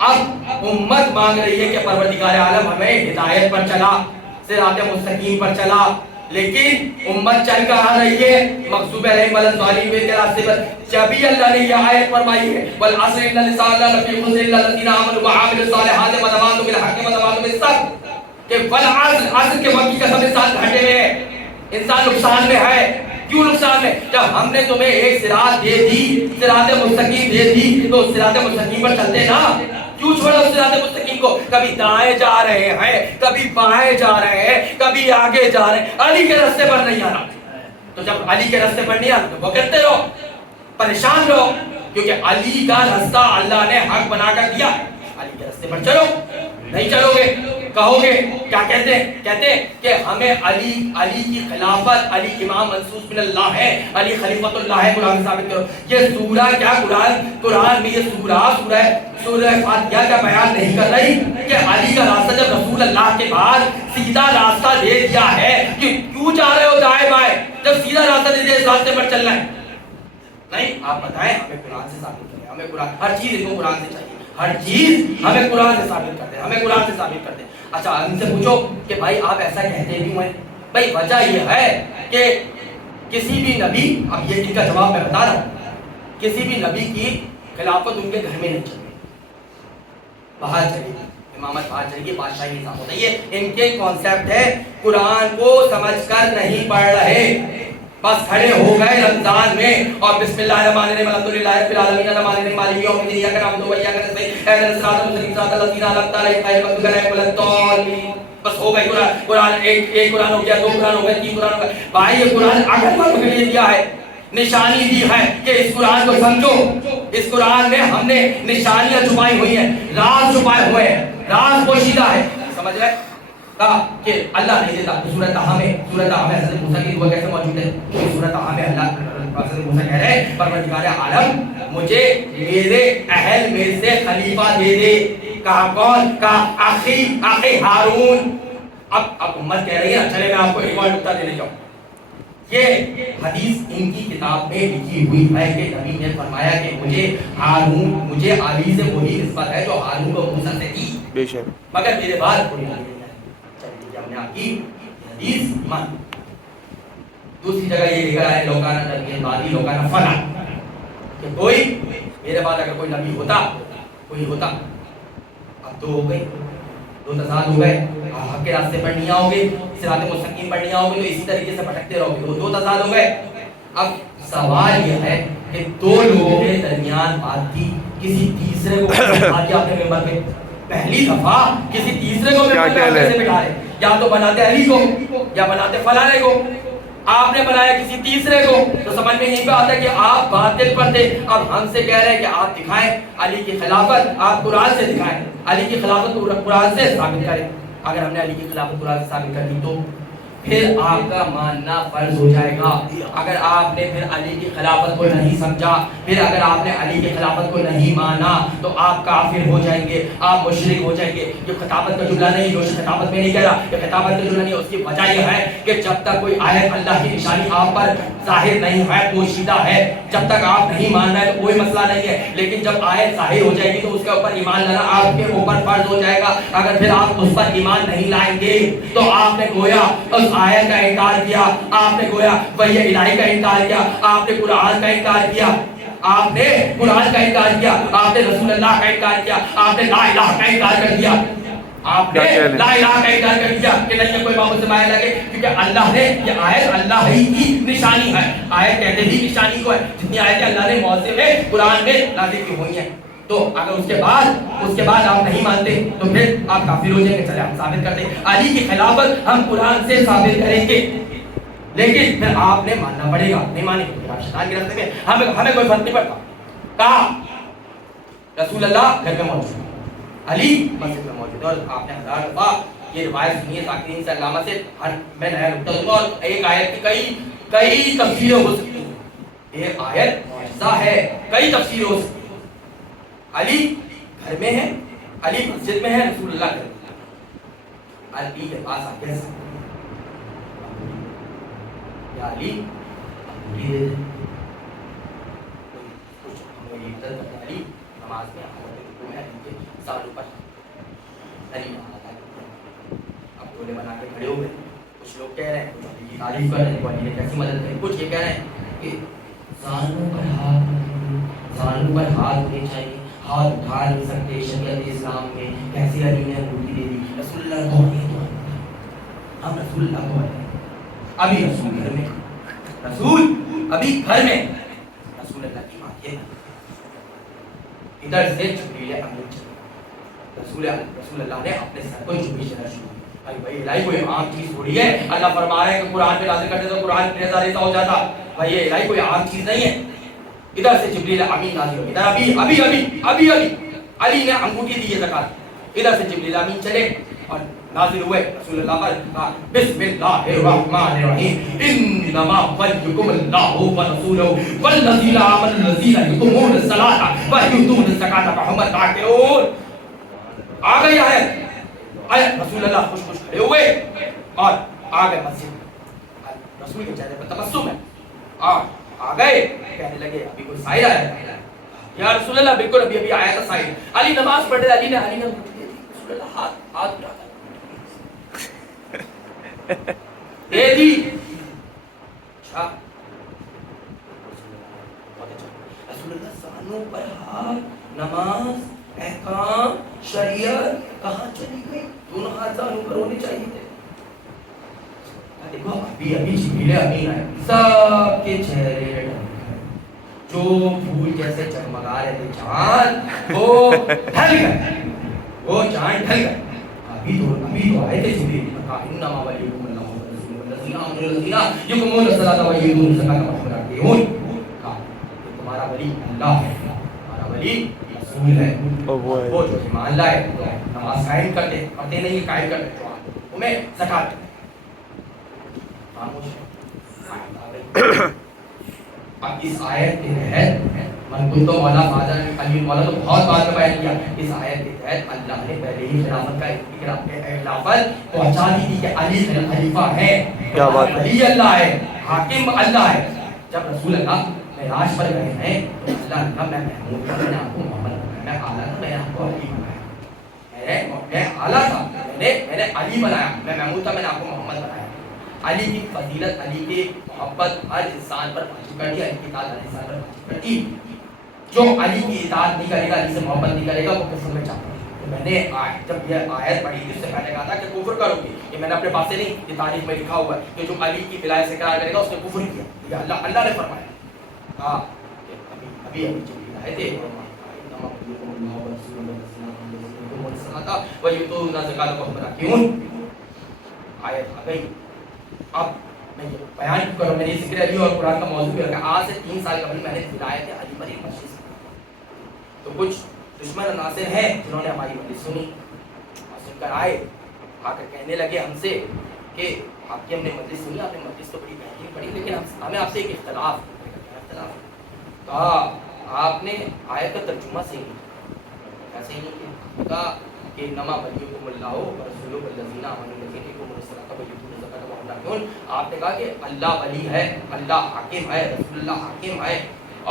اب امت مانگ رہی ہے کہ پروردگار عالم ہمیں ہدایت پر چلا, صراط مستقیم پر چلا, لیکن امت چل کہاں رہی ہے, مغضوب علیہم ولا الضالین کے راستے پر. جبھی اللہ نے یہ آیت فرمائی ہے والعصر ان الانسان لفی خسر الا الذین آمنوا وعملوا الصالحات وتواصوا بالحق وتواصوا بالصبر, کہ والعصر, عصر کے وقت کی قسم انسان گھٹے میں ہے, انسان نقصان میں ہے. کیوں نقصان ہے؟ جب ہم نے تمہیں ایک صراط دے دی, صراط مستقیم دے دی, تو صراط مستقیم پر چلتے نا. کیوں چھوڑا اس صراط مستقیم کو؟ کبھی دائیں جا رہے ہیں، کبھی بائیں جا رہے ہیں، کبھی آگے جا رہے ہیں، علی کے راستے پر نہیں آنا۔ تو جب علی کے راستے پر نہیں آنا تو وہ کہتے رہو، پریشان رہو، کیونکہ علی کا راستہ اللہ نے حق بنا کر دیا۔ علی کے راستے پر چلو، نہیں چلو گے کہو گے کیا کہتے ہیں؟ کہتے ہیں کہ ہمیں علی کی خلافت، علی امام منصوص من اللہ ہے، علی خلیفۃ اللہ ہے، قرآن ثابت کرو۔ یہ سورہ کیا قرآن میں یہ سورہ فاتحہ کا بیان نہیں کر رہی کہ علی کا راستہ جب رسول اللہ کے بعد سیدھا راستہ دے دیا ہے کہ کیوں جا رہے ہو دائیں بائیں، جب سیدھا راستہ دے دیا اس راستے پر چلنا ہے؟ نہیں، آپ بتائیں، ہمیں قرآن سے ثابت کریں، ہمیں قرآن، ہر چیز کو قرآن سے چاہیے، ہر چیز ہمیں قرآن سے ثابت کر دیں، ہمیں قرآن سے ثابت کر دیں۔ اچھا، ان سے پوچھو کہ بھائی آپ ایسا کہتے کیوں ہیں؟ بھائی وجہ یہ ہے کہ کسی بھی نبی، اب یہ ان کا جواب میں بتا رہا ہوں، کسی بھی نبی کی خلافت ان کے گھر میں نہیں چلے، باہر چلے گی، امامت باہر چلے گی، بادشاہی نظام ہوتا ہے۔ یہ ان کے کانسیپٹ ہے، قرآن کو سمجھ کر نہیں پڑھ رہے، بس کھڑے ہو گئے رمضان میں اور بسم اللہ الرحمن الرحیم الحمدللہ رب العالمین الرحمن الرحیم مالک یوم الدین ایاک نعبد و ایاک نستعین اهدنا الصراط المستقیم صراط الذین انعمت علیہم غیر المغضوب علیہم ولا الضالین۔ بس ہو گئی قرآن ایک قرآن ہو گیا، دو قرآن ہو گئے، تین قرآن ہو گئے۔ بھائی یہ قرآن عقل مندوں کے لیے دیا ہے، نشانی دی ہے کہ اس قرآن کو سمجھو۔ اس قرآن میں ہم نے نشانیاں چھپائی ہوئی ہیں، راز چھپائے ہوئے ہیں، راز پوشیدہ ہے، سمجھ رہے؟ کہا کہ اللہ نہیں دیتا، سورۃ طٰہٰ میں حضرت موسیٰ کی دعا کیسے موجود ہے؟ سورۃ طٰہٰ میں اللہ حضرت موسیٰ کہہ رہے ہیں پروردگار عالم مجھے میرے اہل میں سے خلیفہ دے دے۔ کہا کون؟ کہا اخی ہارون۔ اب امت کہہ رہی ہے، چلے میں آپ کو ایک اور نکتہ دینے جاؤں۔ یہ حدیث ان کی کتاب میں لکھی ہوئی ہے کہ نبی نے فرمایا کہ مجھے علی سے وہی نسبت ہے جو ہارون کو موسیٰ سے تھی، بے شک، مگر میرے بعد کوئی نہیں ہے۔ ہم نے آپ کی حدیث مان۔ دوسری جگہ یہ لکھا ہے لوکانا نبی بعدی لوکانا فنا، کہ کوئی میرے بعد اگر کوئی نبی ہوتا، کوئی ہوتا، اب دو ہو گئے، دو تضاد ہو گئے، حق کے راستے پر نہیں آؤ گے، صراط مستقیم پر نہیں آؤ گے تو اسی طریقے سے بھٹکتے رہو گے، دو تضاد ہو گئے۔ اب سوال یہ ہے کہ دو لوگوں کے درمیان بات تھی، کسی تیسرے کو بٹھا دیا اپنے ممبر پہ، پہلی دفعہ کسی تیسرے کو ممبر پہ کیسے بٹھا رہے؟ یا تو بناتے علی کو یا بناتے فلانے کو، آپ نے بنایا کسی تیسرے کو، تو سمجھ میں یہیں پہ آتا ہے کہ آپ باطل پر تھے۔ اب ہم سے کہہ رہے ہیں کہ آپ دکھائیں علی کی خلافت، آپ قرآن سے دکھائیں، علی کی خلافت قرآن سے ثابت کریں۔ اگر ہم نے علی کی خلافت قرآن سے ثابت کر دی تو پھر آپ کا ماننا فرض ہو جائے گا۔ اگر آپ نے پھر علی کی خلافت کو نہیں سمجھا، پھر اگر آپ نے علی کی خلافت کو نہیں مانا تو آپ کافر ہو جائیں گے، آپ مشرک ہو جائیں گے۔ یہ خطابت کا جملہ نہیں، جو خطابت میں نہیں کہہ رہا، یہ خطابت کا جملہ نہیں، اس کی وجہ یہ ہے کہ جب تک کوئی آیت اللہ کی نشانی آپ پر ظاہر نہیں ہے، پوشیدہ ہے، جب تک آپ نہیں مان رہے تو کوئی مسئلہ نہیں ہے، لیکن جب آیت ظاہر ہو جائے گی تو اس کے اوپر ایمان لانا آپ کے اوپر فرض ہو جائے گا۔ اگر پھر آپ اس پر ایمان نہیں لائیں گے تو آپ نے گویا اس آیت کا انکار کیا، آپ نے گویا وحی الہی کا انکار کیا، آپ نے قرآن کا انکار کیا، آپ نے قرآن کا انکار کیا، آپ نے رسول اللہ کا انکار کیا، آپ نے لا الہ کا انکار کر دیا، آپ نے لا الہ کا انکار کر دیا کہ نہیں کوئی معبود سے مایا لگے، کیونکہ اللہ نے یہ آیت اللہ ہی کی نشانی ہے۔ آیت کہتے ہی نشانی کو ہے، جتنی آیتیں اللہ نے موضوع میں قرآن میں نازل کی ہوئی ہیں، تو اگر اس کے بعد آپ نہیں مانتے تو پھر آپ کافر ہو جائیں گے۔ چلے ہم ثابت کرتے ہیں علی کی خلافت ہم قرآن سے ثابت کریں گے، لیکن پھر آپ نے ماننا پڑے گا، نہیں مانیں گے آپ شیطان کے راستے میں، ہمیں کوئی فرق نہیں پڑتا۔ کہا رسول اللہ گھر میں موجود، علی مسجد میں موجود، اور آپ نے ہزار دفعہ یہ روایت سنی ہے ذاکرین سے علامہ سے، میں نیا نقطہ دوں گا، اور ایک آیت کی کئی تفسیریں ہو سکتی ہیں، ایک آیت معجزہ ہے، کئی تفسیریں ہو سکتی ہیں۔ علی گھر میں ہے، علی مسجد میں ہے، رسول اللہ گھر میں، علی کے پاس آ کے یا علی دے دے کچھ ہمیں یہ مدد کرتا ہے، علی نماز میں حالت رکوع ہے، علی کے سالوں پر علی اب ٹولے بنا کے کھڑے ہو گئے، کچھ لوگ کہہ رہے ہیں، کچھ علی کی تعریف کر رہے ہیں، علی نے کیسی مدد کری، کچھ یہ کہہ رہے ہیں کہ زانوں پر ہاتھ ہونے چاہیے، ہاتھ اٹھا نہیں سکتے، شریعت اسلام میں کیسے علی نے انگوٹھی دے دی، رسول اللہ کو نہیں تو ہم رسول اللہ کو ہے، ابھی رسول گھر میں، رسول ابھی گھر میں، رسول اللہ کی ماں کے ادھر سے جبریل امین رسول اللہ نے اپنے سر کو چوبی چلا شروع کی. بھائی الہی کوئی عام چیز تھوڑی ہے. اللہ فرما رہا ہے کہ قرآن پہ نازل کرتے تو قرآن اتنے ہزار ایسا ہو جاتا. بھائی یہ الہی کوئی عام چیز نہیں ہے. ادھر سے جبریل امین نازل ہوئے. ادھر ابھی علی نے انگوٹھی دی ہے زکات. ادھر سے جبریل امین چلے اور نازل ہوئے رسول اللہ پر کہا بسم اللہ الرحمن الرحیم انما ولیکم اللہ ورسولہ والذین آمنوا الذین یقیمون الصلاۃ ویؤتون الزکاۃ وهم راکعون. آ گئی آیت. رسول اللہ خوش خوش کھڑے ہوئے اور آ گئے مسجد. رسول کے چہرے پر تبسم ہے. آ گئے کہنے لگے ابھی کوئی سائل آیا ہے یا رسول اللہ. بالکل ابھی آیا تھا سائل. علی نماز پڑھ رہے. علی نے رسول اللہ ہاتھ اٹھا دے دی. اچھا رسول اللہ سانوں پر ہاتھ. نماز احکام شریعت کہاں چلی گئی؟ دونوں ہاتھ سانوں پر ہونے چاہیے تھے. دیکھو ابھی جبریل امین آئے. سب کے چہرے جو پھول جیسے چمکا رہے تھے چاند وہ ڈھل گئے. وہ چاند ڈھل گئے. ابھی تو آئے تھے جبریل. انما ولیکم اللہ ورسولہ والذین آمنوا الذین یقیمون الصلاۃ ویؤتون الزکاۃ وهم راکعون. تمہارا ولی اللہ ہے. تمہارا ولی رسول ہے. وہ جو ایمان لائے نماز قائم کرتے نہیں قائم کرتے تمہیں زکات خاموش. اب اس آیت کے تحت من کنت مولا فاضل علی مولا تو بہت بات میں بیان کیا. اس آیت کے تحت اللہ نے پہلے ہی خلافت کا خلافت پہنچا دی تھی کہ علی خلیفہ ہے. کیا بات ہے. علی اللہ ہے. حاکم اللہ ہے. جب رسول اللہ معراج پر گئے ہیں تو اللہ نے کہا میں محمود تھا میں نے آپ کو محمد بنایا. میں اعلیٰ تھا میں نے آپ کو علی بنایا. میں اعلیٰ تھا میں نے علی بنایا. میں محمود تھا میں نے آپ کو محمد بنایا. علی کی فضیلت علی کی محبت ہر انسان پر واجب کر دی. علی کی اطاعت ہر انسان پر واجب کر دی. جو علی کی اطاعت نہیں کرے گا علی سے محبت نہیں کرے گا وہ کفر میں جاتا ہے. تو میں نے جب یہ آیت پڑھی تھی اس سے پہلے کہا تھا کہ کفر کرو گی. یہ میں نے اپنے پاس سے نہیں یہ تاریخ میں لکھا ہوا ہے کہ جو علی کی ولایت سے اقرار کرے گا اس نے کفر کیا. یہ اللہ نے فرمایا. ہاں ابھی جبریل آئے تھے ویؤتون الزکاۃ وهم راکعون. آیت آ گئی. اب میں یہ بیان کیوں کروں. میں نے ذکر علی اور قرآن کا موضوع بھی رکھا. آج سے 3 سال قبل میں نے ولایت علی پر ایک مجلس کی. تو کچھ دشمن عناصر ہیں جنہوں نے ہماری مجلس سنی اور سن کر آئے آ کر کہنے لگے ہم سے کہ آپ کی ہم نے مجلس سنی. آپ نے مجلس تو بڑی بہترین پڑھی لیکن ہمیں آپ سے ایک اختلاف کہا. آپ نے آیت کا ترجمہ صحیح نہیں ایسے ہی نہیں کہا کہ انما ولیکم اللہ ورسولہ والذین آمنوا الذین یقیمون الصلاۃ ویؤتون الزکاۃ وهم راکعون. آپ نے کہا کہ اللہ ولی ہے اللہ حاکم ہے رسول اللہ حاکم ہے.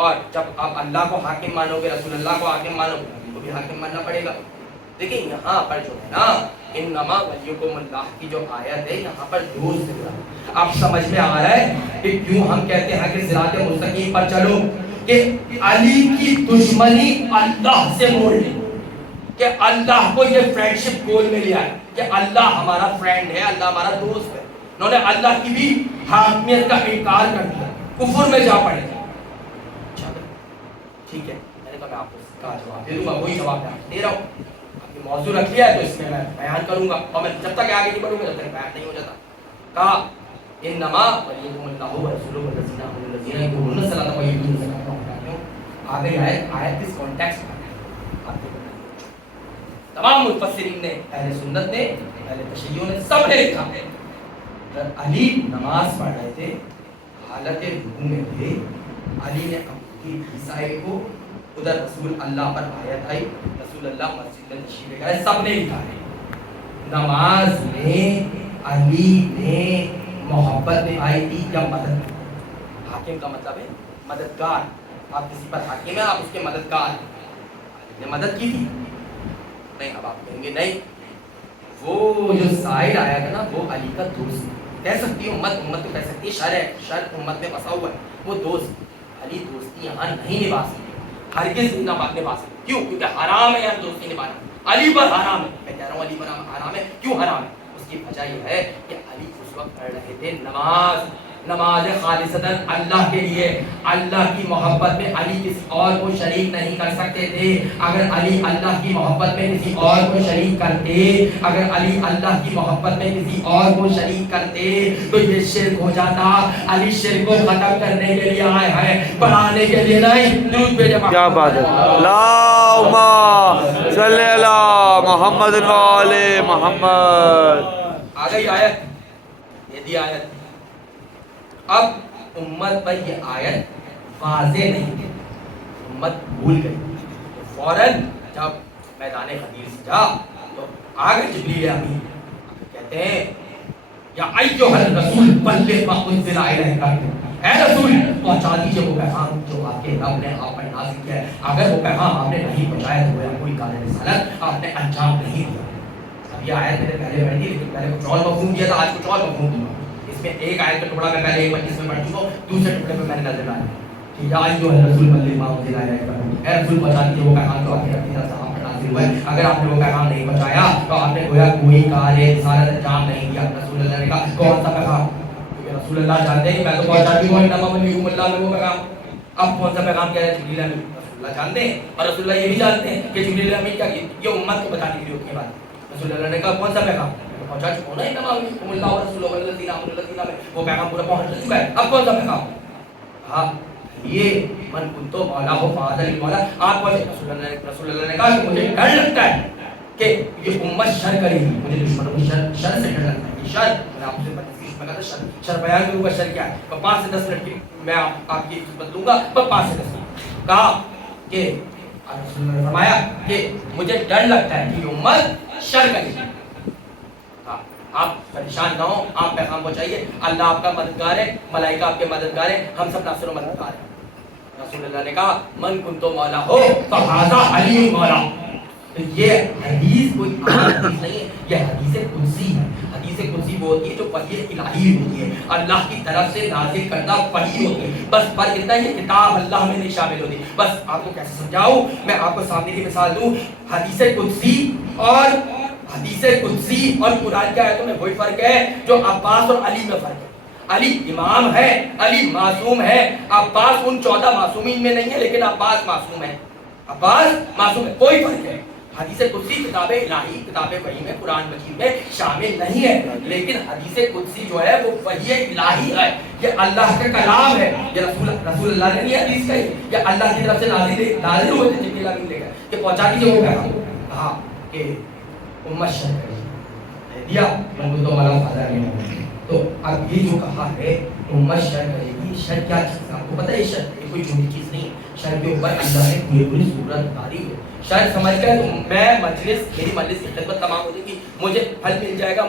اور جب آپ اللہ کو حاکم مانو گے رسول اللہ کو حاکم مانو گے نبی کو بھی حاکم ماننا پڑے گا. دیکھیں یہاں پر جو ہے نا انما ولیکم اللہ کی جو آیت ہے یہاں پر دور سے آپ سمجھ میں آ رہا ہے کہ کیوں ہم کہتے ہیں کہ صراط مستقیم پر چلو. کہ علی کی دشمنی اللہ سے موڑ لی کہ اللہ کو یہ فرینڈشپ گول میں لیا ہے کہ اللہ ہمارا فرینڈ ہے اللہ ہمارا دوست ہے. انہوں نے اللہ کی بھی حاکمیت کا انکار کر دیا کفر میں جا پڑے. ٹھیک ہے میں نے کہا میں آپ کو جواب دے دوں گا. وہی جواب میں دے رہا ہوں. آپ نے موضوع رکھ لیا ہے تو اس میں میں بیان کروں گا اور میں جب تک آگے نہیں بڑھوں گا جب تک بیان نہیں ہو جاتا. کہا انما ولیکم اللہ ورسولہ والذین آمنوا الذین یقیمون الصلاۃ ویؤتون الزکاۃ وهم راکعون. آگے آیت کس کانٹیکسٹ میں آپ کو تمام مفسرین نے اہل سنت نے اہل تشیع نے سب نے لکھا ہے علی نماز پڑھ رہے تھے حالت رکوع میں تھے. علی نے اپنی عیسائی کو ادھر رسول اللہ پر آیت آئی رسول اللہ مسجد میں تشریف لے گئے. سب نے لکھا ہے نماز میں علی نے محبت میں آئی تھی یا مدد. حاکم کا مطلب ہے مددگار. آپ کسی پر حاکم ہیں آپ اس کے مددگار نے مدد کی تھی نہیں. اب آپ کہیں گے نہیں وہ جو سائل آیا تھا نا وہ علی کا دوست کہہ سکتی ہے. امت تو کہہ سکتی ہے شر ہے شر امت میں پھنسا ہوا ہے. وہ دوست علی دوستی یہاں نہیں نبھا سکتے ہرگز نہیں نبھا سکتے. کیوں؟ کیونکہ حرام ہے یہاں دوستی نبھانا. علی پر حرام ہے. میں کہہ رہا ہوں علی پر حرام ہے. کیوں حرام ہے؟ اس کی وجہ یہ ہے کہ علی اس وقت پڑھ رہے تھے نماز نماز خالصتاً اللہ کے لیے، اللہ کی محبت میں علی کسی اور کو شریک نہیں کر سکتے تھے. اگر علی اللہ کی محبت میں کسی اور کو شریک کرتے، اگر علی اللہ کی محبت میں کسی اور کو شریک کرتے تو یہ شرک ہو جاتا. علی شرک کو ختم کرنے کے لیے آئے ہیں، بڑھانے کے لیے نہیں. درود بھیجے. کیا بات ہے. اللہم صلی علی محمد و آل محمد. آ گئی آیت، یہ دی آیت. اب امت پر یہ آیت واضح نہیں تھی، امت بھول گئی. فوراً جب میدان حدیث جا تو آگے جبریل امین کہتے ہیں یا ایھا الرسول بلغ ما انزل الیک، اے رسول پہنچا دیجیے وہ پیغام جو آپ کے رب نے آپ پر نازل کیا ہے. اگر وہ پیغام آپ نے نہیں پہنچایا تو وہ کوئی کار رسالت آپ نے انجام نہیں دیا. اب یہ آیت میں نے پہلے پڑھی تھی، لیکن پہلے کچھ اور مفہوم دیا تھا، آج کچھ اور مفہوم دوں گا. اس میں ایک آیت کا ٹکڑا میں پہلے 21 میں پڑھ چکا ہوں، دوسرے ٹکڑے میں میں نے نظر لایا کہ یا ایھا الرسول بلغ ما انزل الیک، اے رسول پہنچا دیجیے وہ پیغام جو آپ کے رب کی طرف سے آپ پر نازل ہوا ہے. اگر آپ نے وہ پیغام نہیں پہنچایا تو آپ نے گویا کوئی کار رسالت انجام نہیں دیا. رسول اللہ نے کہا کون سا پیغام؟ کیونکہ رسول اللہ جانتے ہیں کہ میں تو پہنچا دوں گا انما بلیغکم اللہ میں وہ پیغام. اب کون سا پیغام کیا ہے؟ جبریل امین. رسول اللہ جانتے ہیں اور رسول اللہ یہ بھی جانتے ہیں کہ جبریل امین کیا یہ امت کو بتانے کے لیے ہوتی ہے بات. رسول اللہ نے کہا کون سا پیغام؟ پہنچا چکا ہوں نا انما بلیغکم اللہ ورسولہ والذین آمنوا الذین میں وہ پیغام پورا پہنچ چکا ہے. اب کون سا پیغام؟ ہاں یہ من کنت مولا ہو فاضل مولا آپ کو. رسول اللہ نے کہا کہ مجھے ڈر لگتا ہے کہ یہ امت شر کرے گی، مجھے دشمنوں کی شر سے ڈر لگتا ہے. یہ شر میں آپ سے شر بیان کروں گا. شر کیا ہے؟ میں 5 سے 10 منٹ کی میں آپ کی خدمت دوں گا. 5 سے 10 منٹ کہا کہ رسول اللہ نے فرمایا کہ مجھے ڈر لگتا ہے کہ امت شر کرے گی. آپ پریشان نہ ہو، آپ پیغام پہنچائیے. اللہ آپ کا مددگار ہے، ملائکہ آپ کے مددگار ہیں، ہم سب ناصر و مددگار ہیں. رسول اللہ نے کہا من کنت مولا ہو فہذا علی مولا. یہ حدیث کوئی حدیث نہیں ہے، یہ حدیث قدسی ہے. حدیث قدسی وہ ہوتی ہے جو وحی الہی ہوتی ہے، اللہ کی طرف سے نازل کردہ وحی ہوتی ہے. بس فرق اتنا ہے کہ کتاب اللہ میں نہیں شامل ہوتی. بس آپ کو کیسے سمجھاؤں؟ میں آپ کو سامنے کی مثال دوں. حدیث قدسی اور قرآن کی آیتوں میں وہی فرق ہے جو عباس اور علی میں فرق ہے. علی امام ہے، علی معصوم ہے. عباس ان 14 معصومین میں نہیں ہے، لیکن عباس معصوم ہے. عباس معصوم ہے، کوئی فرق ہے. حدیث قدسی کتاب الہی، کتاب وحی میں، قرآن مجید میں شامل نہیں ہے. لیکن حدیث قدسی جو ہے وہ وحی الہی ہے، یہ اللہ کا کلام ہے. یہ رسول اللہ نے نہیں حدیث کہی، یہ اللہ کی طرف سے نازل ہوئے تھے. جبریل امین لے کر کہ پہنچا دیجیے وہ پیغام. کہا کہ امت شر کرے دیا من کو تو والا فائدہ نہیں ہے. تو اب یہ جو کہا ہے امت شر کرے گی، شر کیا چیز ہے آپ کو پتہ ہے؟ شر کوئی چھوٹی چیز نہیں. شر کے اوپر اللہ نے پوری صورت اتاری ہے. شر سمجھ کر میں میری مجلس کی خدمت تمام ہو جائے گی، مجھے پھل مل جائے گا،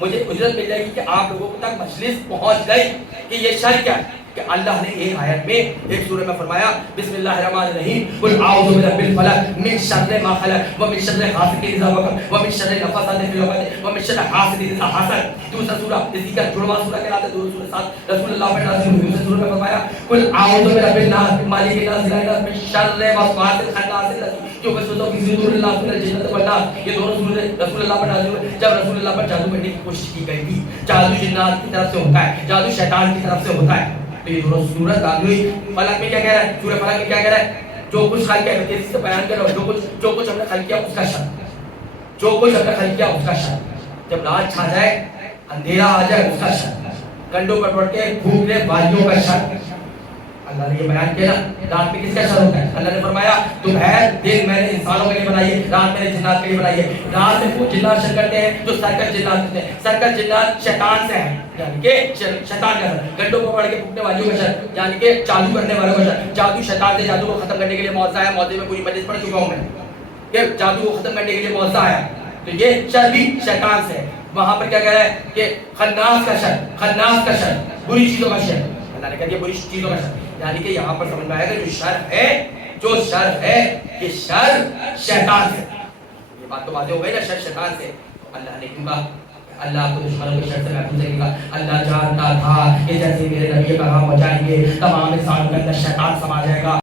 مجھے اجرت مل جائے گی کہ آپ لوگوں تک مجلس پہنچ گئی کہ یہ شر کیا ہے. کہ اللہ نے ایک آیت میں ایک سورہ میں فرمایا بسم اللہ الرحمن الرحیم قل اعوذ برب الفلق من شر ما خلق ومن شر غاسق اذا وقب ومن شر النفاثات في العقد ومن شر حاسد اذا حسد. دوسرا سورہ اسی کا جڑواں سورہ کہلاتا ہے. سورہ 7 رسول اللہ نے نازل ہوئی. دوسرے سورہ میں فرمایا قل اعوذ برب الناس مالک الناس اله الناس من شر الوسواس الخناس الذي يوسوس في صدور الناس من الجنة والناس. یہ دونوں سورے رسول اللہ پر نازل ہوئے. جب رسول اللہ پر جادو کرنے کی کوشش کی گئی تھی، جادو جنات کی طرف سے ہوتا ہے، جادو شیطان کی طرف سے ہوتا ہے. تو یہ دونوں سورت نازل ہوئی. فلق میں کیا کہہ رہا ہے؟ سورہ فلق میں کیا کہہ رہا ہے؟ جو کچھ خلق ہے، تیزی سے بیان کر رہا ہوں، جو کچھ ہم نے خلق کیا اس کا شر، جو کچھ ہم نے خلق کیا اس کا شر. جب رات چھا جائے، اندھیرا آ جائے اس کا شر، کنڈوں پر پڑ کے بھوکنے والیوں کا شر. اللہ نے یہ بیان کیا نا. رات میں کس کا شر ہوتا ہے؟ اللہ نے فرمایا دوپہر دن میں نے انسانوں کے لیے بنائی ہے، رات میں نے جنات کے لیے بنائی ہے. رات میں وہ جنات شر کرتے ہیں جو سرکش جنات ہوتے ہیں. سرکش جنات شیطان سے ہیں، یعنی کہ شیطان کا شر. گنڈوں پر پڑ کے پھونکنے والیوں کا شر، یعنی کہ جادو کرنے والوں کا شر. جادو شیطان سے، جادو کو ختم کرنے کے لیے موضوع ہے. موضوع میں پوری مجلس پڑھ چکا ہوں میں کہ جادو کو ختم کرنے کے لیے موضوع ہے. تو یہ شر بھی شیطان سے ہے. وہاں پر کیا کہہ رہا ہے کہ خناس کا شر، خناس کا شر، بری چیزوں کا شر. اللہ نے کہا کہ بری چیزوں کا شر، یعنی کہ یہاں پر سمجھ میں آئے گا جو شر ہے یہ شر شیطان سے. یہ بات تو واضح ہو گئی نا، شر شیطان سے. تو اللہ نے کیوں کہا؟ اللہ کو دشمنوں کے شر سے محفوظ رکھے گا. اللہ جانتا تھا کہ جیسے میرے نبی کا پیغام پہنچائیں گے تمام انسانوں کے اندر شیطان سما جائے گا.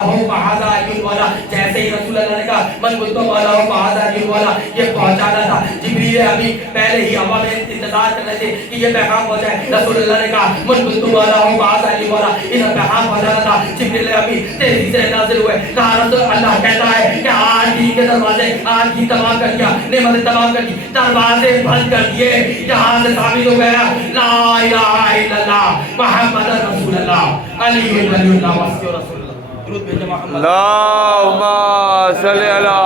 جیسے ہی رسول اللہ نے کہا من کنت مولا فہذا علی مولا, یہ پہنچانا تھا. جبریل ابھی پہلے ہی ہوا میں انتظار کر رہے تھے کہ یہ پیغام پہنچائے. رسول اللہ نے کہا من کنت مولا فہذا علی مولا, انہیں پیغام پہنچانا تھا. جبریل ابھی تیزی سے نازل ہوئے. کہا رسول اللہ کہتا ہے کہ آج ہی کے دروازے آج ہی تمام کر دیا, نعمتیں تمام کر دی, دروازے بند کر دیے. یہاں سے ثابت ہو گیا لا الہ الا اللہ محمد رسول اللہ علی ولی اللہ وصی رسول اللہ. درود بھیجو محمد. اللہم صلی علی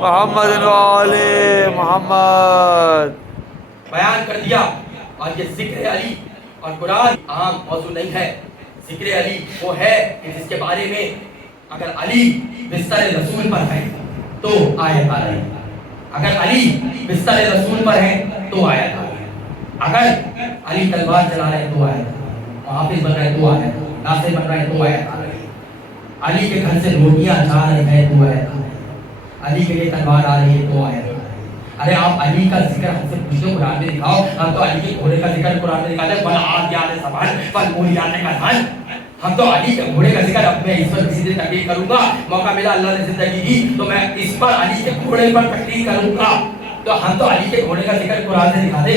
محمد وعلی محمد. بیان کر دیا. اور یہ ذکر علی اور قرآن عام موضوع نہیں ہے. ذکر علی وہ ہے کہ جس کے بارے میں اگر علی بستر رسول پر ہے تو آیت آ رہی ہے. اگر علی بستر رسول پر ہے تو آیت آ رہی ہے. اگر علی تلوار چلا رہے ہیں تو آیت آ رہی ہے. حافظ بن رہے ہیں تو آیت آ رہی ہے. ناصر بن رہے ہیں تو آیت آ رہی ہے. علی کے گھر سے روٹیاں جا رہی ہیں تو آیت آ رہی ہے. علی کے لیے تلوار آ رہی ہے تو آیت آ رہی ہے. ارے آپ علی کا ذکر ہم سے پوچھو قرآن میں دکھاؤ. ہم تو علی کے گھوڑے کا ذکر قرآن میں دکھاتے ہیں والعادیات ضبحا فالموریات قدحا. ہم تو علی کے گھوڑے کا ذکر اب میں اس پر کسی دن تقریر کروں گا. موقع ملا اللہ نے زندگی دی تو میں اس پر علی کے گھوڑے پر تقریر کروں گا. تو ہم تو علی کے گھوڑے کا ذکر قرآن سے دکھا دے.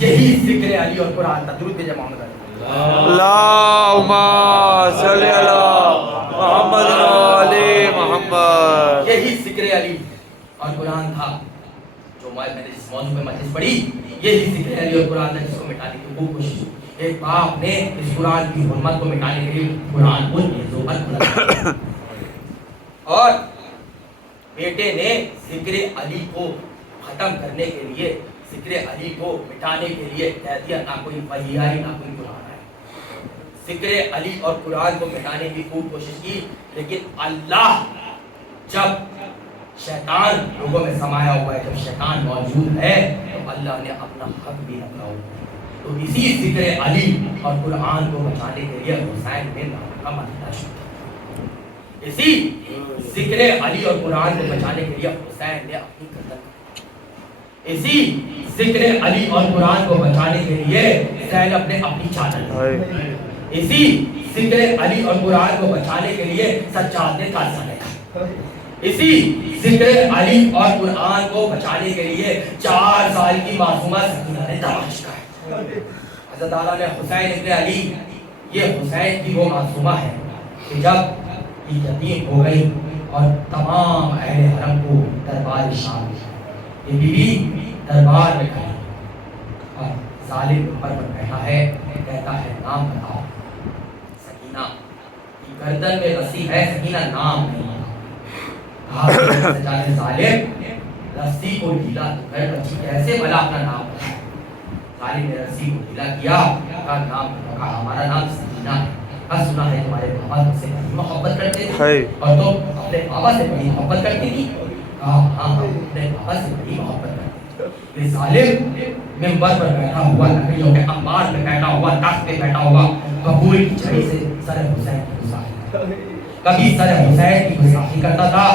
یہی ذکر علی اور قرآن. درود بھیجو محمد علی. اللہم صلی علی محمد وعلی محمد. یہی ذکر علی اور قرآن تھا جو میں نے جس موضوع پہ مجلس پڑھی. یہی ذکر علی اور قرآن تھا جس کو مٹانے کی خوب کوشش. ایک باپ نے اس قرآن کی حرمت کو مٹانے کے لیے قرآن کو نزوعت بلند اور بیٹے نے ذکر علی کو ختم کرنے کے لیے, ذکر علی کو مٹانے کے لیے کہہ دیا نہ کوئی وحی آئی نہ کوئی قرآن آئے. ذکر علی اور قرآن کو مٹانے کی خوب کوشش کی, لیکن اللہ جب شیطان لوگوں میں سمایا ہوا ہے, جب شیطان موجود ہے تو اللہ نے اپنا حق بھی رکھا ہوا ہے. تو اسی ذکر علی اور قرآن کو بچانے کے لیے حسین نے نام کا مدینہ شروع کیا. اسی ذکر علی اور قرآن کو بچانے کے لیے حسین نے اپنی گردن, اسی ذکر علی اور قرآن کو بچانے کے لیے زینب نے اپنی چادر, اسی ذکر علی اور قرآن کو بچانے کے لیے سجاد نے کالسا لکھا, اسی ذکر علی اور قرآن کو بچانے کے لیے 4 سال کی معصومہ سکینہ نے دماغ چکا ہے. حضرت اعلیٰ نے حسین ابن علی, یہ حسین کی وہ معصومہ ہے کہ جب یہ یتیم ہو گئی اور تمام اہل حرم کو دربار شام, یہ بیوی دربار میں کھڑی اور ظالم اوپر پر بیٹھا ہے, کہتا ہے نام بتاؤ. سکینہ کی گردن میں رسی ہے, سکینہ نام نہیں. سجاد ظالم رسی کو ڈھیلا تو کر بچی کیسے بلا اپنا نام بتایا. ظالم نے رسی کو ڈھیلا کیا, کہا نام کہا ہمارا نام سکینہ ہے. کہا سنا ہے تمہارے بابا تم سے بڑی محبت کرتے تھے اور تم اپنے بابا سے بڑی محبت کرتی تھی. کہا ہاں ہم اپنے بابا سے بڑی محبت کرتے تھے. یہ ظالم منبر پر بیٹھا ہوا, لکڑیوں کے انبار میں بیٹھا ہوا, تخت پہ بیٹھا ہوا, ببول کی چھڑی سے سر حسین کی گستاخی, کبھی سر حسین کی گستاخی کرتا تھا,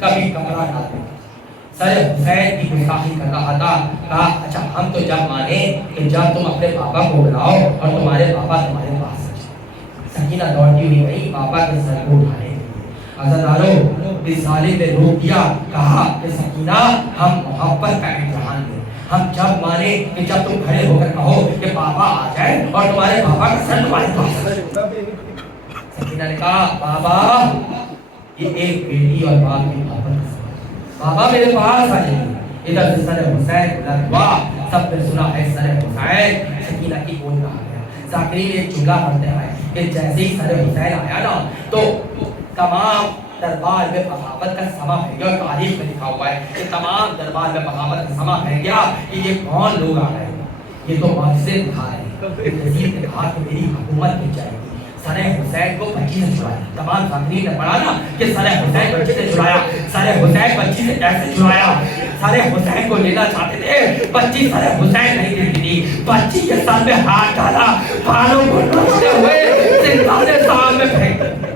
کبھی کپڑا ڈالتا تھا. سر حسین کی گستاخی کر رہا تھا. کہا اچھا ہم تو جب مانے کہ جب تم اپنے بابا کو بلاؤ اور تمہارے بابا تمہارے پاس آ جائے. سکینہ دوڑتی ہوئی گئی بابا کے سر کو اٹھانے. عزیزانو اس ظالم نے روک دیا, کہا کہ سکینہ ہم محبت کا امتحان دیں. ہم جب مانے کہ جب تم کھڑے ہو کر کہو کہ بابا آ جائے اور تمہارے بابا کا سر تمہارے پاس آ جائے. سکینہ نے کہا بابا یہ ایک بیٹی اور باپ کی محبت کا سوال, بابا میرے پاس آ جائیے. ادھر سے سر حسین بلند ہوا, سب نے سنا ہے سر حسین. سکینہ کی گود میں آ گیا. ذاکرین ایک جملہ پڑھتے ہیں کہ جیسے ہی سر حسین آیا نا تو تمام دربار میں بغاوت کا سما پھیل گیا. اور تاریخ میں لکھا ہوا ہے کہ تمام دربار میں بغاوت کا سما پھیل گیا کہ یہ کون لوگ آ رہے ہیں, یہ تو معجزے دکھا رہے ہیں. یزید نے کہا کہ میری حکومت کی جائے گی. سر حسین کو بچی سے چھڑایا. تمام ذاکرین نے پڑھا نا کہ سر حسین بچی سے چھڑایا. سر حسین بچی سے کیسے چھڑایا؟ سر حسین کو لینا چاہتے تھے, بچی سر حسین نہیں دیتی تھی. بچی کے سر میں ہاتھ ڈالا, بالوں کو نوچتے ہوئے زندان شام میں پھینک دیا.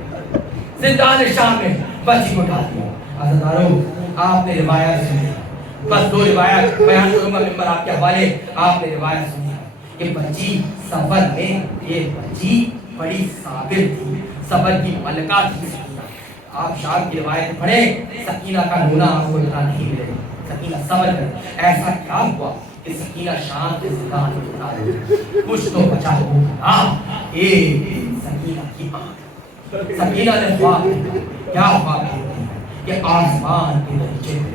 زندان شام میں بچی کو ڈال دیا. عزیزانو آپ نے روایت سنی, بس دو روایت بیان کروں گا ممبر آپ کے حوالے. آپ نے روایت سنی ہے کہ بچی سفر میں یہ بچی بڑی صابر تھی, صبر کی ملکہ تھی سکینہ. آپ شام کی روایت پڑھیں, سکینہ کا رونا آپ کو اتنا نہیں ملے گا. سکینہ صبر کر. ایسا کیا ہوا کہ سکینہ شام کے زندان میں اتنا رہی, کچھ تو بچا ہو. ایک سکینہ کی آنکھ, سکینہ نے خواب دیکھا. کیا خواب دیکھا کہ آسمان کے درجے میں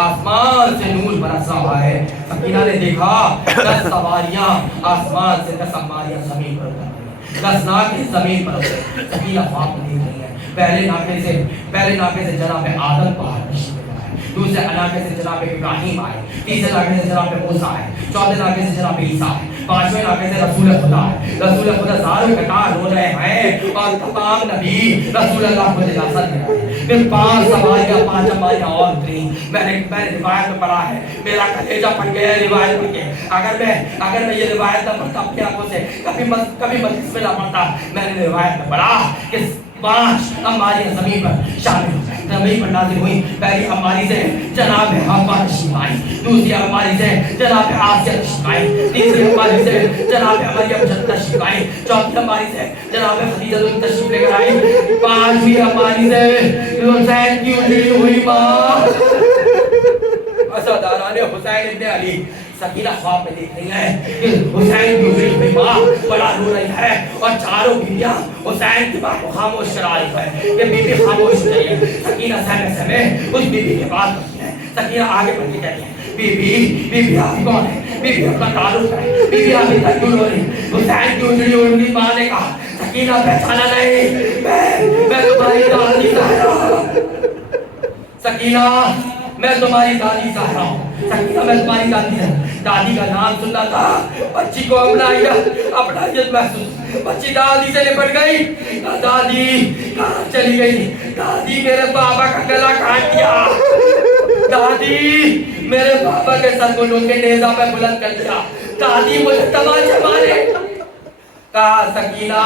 آسمان سے نور برس رہا ہے. سکینہ نے دیکھا 10 سواریاں آسمان سے, 10 سواریاں زمین پر اتر رہی ہیں, 10 ناقے زمین پر اتر. سکینہ خواب میں دیکھ رہی ہے پہلے ناقے سے جناب آدم باہر تشریف لائے, دوسرے علاقے سے جناب ابراہیم آئے, تیسرے علاقے سے جناب موسیٰ آئے, چوتھے علاقے سے جناب عیسیٰ آئے, پانچویں علاقے سے رسول خدا ہے. رسول خدا زاروں قطار ہو رہے ہیں اور تمام نبی رسول اللہ کو دلاسا دے رہے ہیں. پھر 5 سواریاں اور اتری. میں نے روایت میں پڑھا ہے, میرا کلیجہ پھٹ گیا روایت پڑھ کے. اگر میں یہ روایت نہ پڑھتا اپنی آنکھوں سے, کبھی مجلس میں نہ پڑھتا. میں نے روایت میں پڑھا کہ 5 ہماری زمین پر شامل زمین پر نازل ہوئی. پہلی ہماری سے جناب حوا تشریف آئی, دوسری ہماری سے جناب آسیہ تشریف آئی, تیسری ہماری سے جناب مریم تشریف آئی, چوتھی ہماری سے جناب خدیجہ تشریف لے کر آئی, 5ویں ہماری سے حسین کی اجڑی ہوئی ماں اسداران حسین ابن علی. سکینہ خواب میں دیکھ رہی ہے کہ حسین کی اجڑی ہوئی ماں بڑا رو رہی ہے اور چاروں بیویاں حسین کی ماں کو خاموش کرا رہی ہے. یہ بیوی خاموش ہو رہی ہے. سکینہ سہمے اس بیوی کے پاس پہنچی ہے. سکینہ آگے بڑھ کے کہتی ہے بیوی آپ کون ہے, بیوی اپنا تعلق ہے, بیوی آپ اتنا کیوں رو رہی. حسین کی اجڑی ہوئی ماں نے کہا سکینہ پہچانا نہیں, میں تمہاری دادی زہرا. سکینہ میں تمہاری دادی زہرا ہوں. سکینہ میں تمہاری دادی ہے. دادی کا نام سننا تھا, بچی کو اپنائیت محسوس. بچی دادی سے لپٹ گئی. دادی کہاں چلی گئی. دادی میرے بابا کا گلا کاٹ دیا. دادی میرے بابا کے سر کو لوگ کے نیزہ پہ بلند کر دیا. دادی مجھے تماچے مارے. کہا سکینہ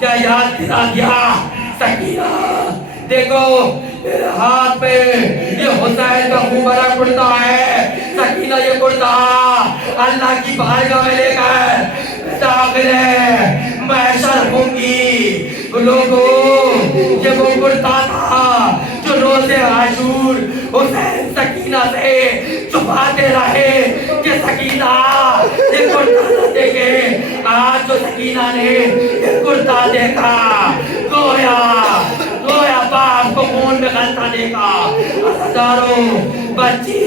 کیا یاد دلا دیا. سکینہ دیکھو میرے ہاتھ پہ یہ حسین کا خوبرہ کرتا ہے. سکینہ یہ کرتا اللہ کی بارگاہ میں لے کر داخل ہے, محشر ہوں گی. لوگوں یہ وہ کرتا تھا جو روز عاشور حسین سکینہ سے چھپاتے رہے کہ سکینہ یہ کرتا نہ دیکھے. آج جو سکینہ نے یہ کرتا دیکھا گویا باپ کو خون میں غلطہ دیکھا. ہزاروں بچی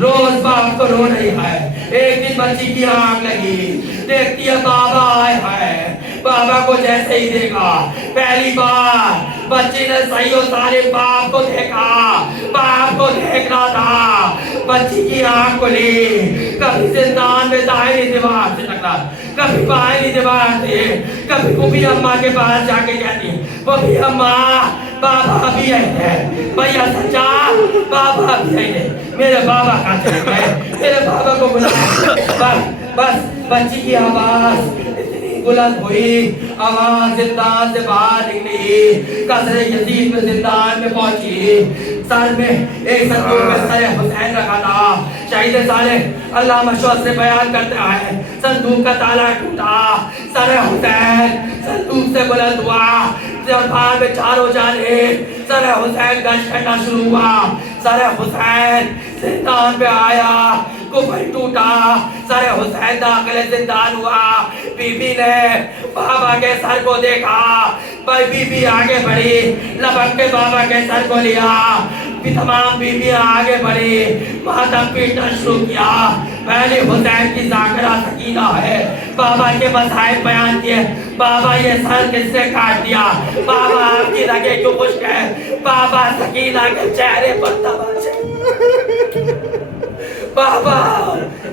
روز باپ کو رو رہی ہے. ایک دن بچی کی آنکھ لگی, دیکھتی ہے بابا آئے ہیں. بابا کو جیسے ہی دیکھا, پہلی بار بچی نے صحیح و سالم باپ کو دیکھا. باپ کو دیکھنا تھا. بچی کی آنکھ کھلی, کبھی زندان میں دائیں دیوار سے ٹکرا, کبھی بائیں دیوار سے, کبھی پھوپھی اماں کے پاس جا کے کہتی پھوپھی اماں بابا بھی آئے ہیں. بھیا سچا بابا بھی آئے ہیں. میرے بابا کہاں چلے گئے, میرے بابا کو بلا. بس بچی کی آواز بلند ہوئی, آواز زندان سے باہر نکلی, قصر یزید میں زندان میں پہنچی. سر میں ایک صندوق میں سر حسین رکھا تھا. شہید صالح علامہ شوق سے بیان کرتا ہے صندوق کا تالا ٹوٹا, سر حسین صندوق سے بلند ہوا. دربار میں چاروں جانب سر حسین گشت کرنا شروع ہوا. سر حسین زندان میں آیا, کفر ٹوٹا, سر حسین داخل زندان ہوا. بی بی نے بابا کے سر کو دیکھا, بی بی آگے بڑھی, لپک کے بابا کے سر کو لیا. تمام بیویاں آگے بڑھی, ماتم پیٹنا شروع کیا. پہلے حسین کی ذاکرہ سکینہ ہے. بابا کے مسائل بیان کیے, بابا یہ سر کس نے کاٹ دیا, بابا آپ کی رگیں کیوں خشک ہے. بابا سکینہ کے چہرے پر تماچے, بابا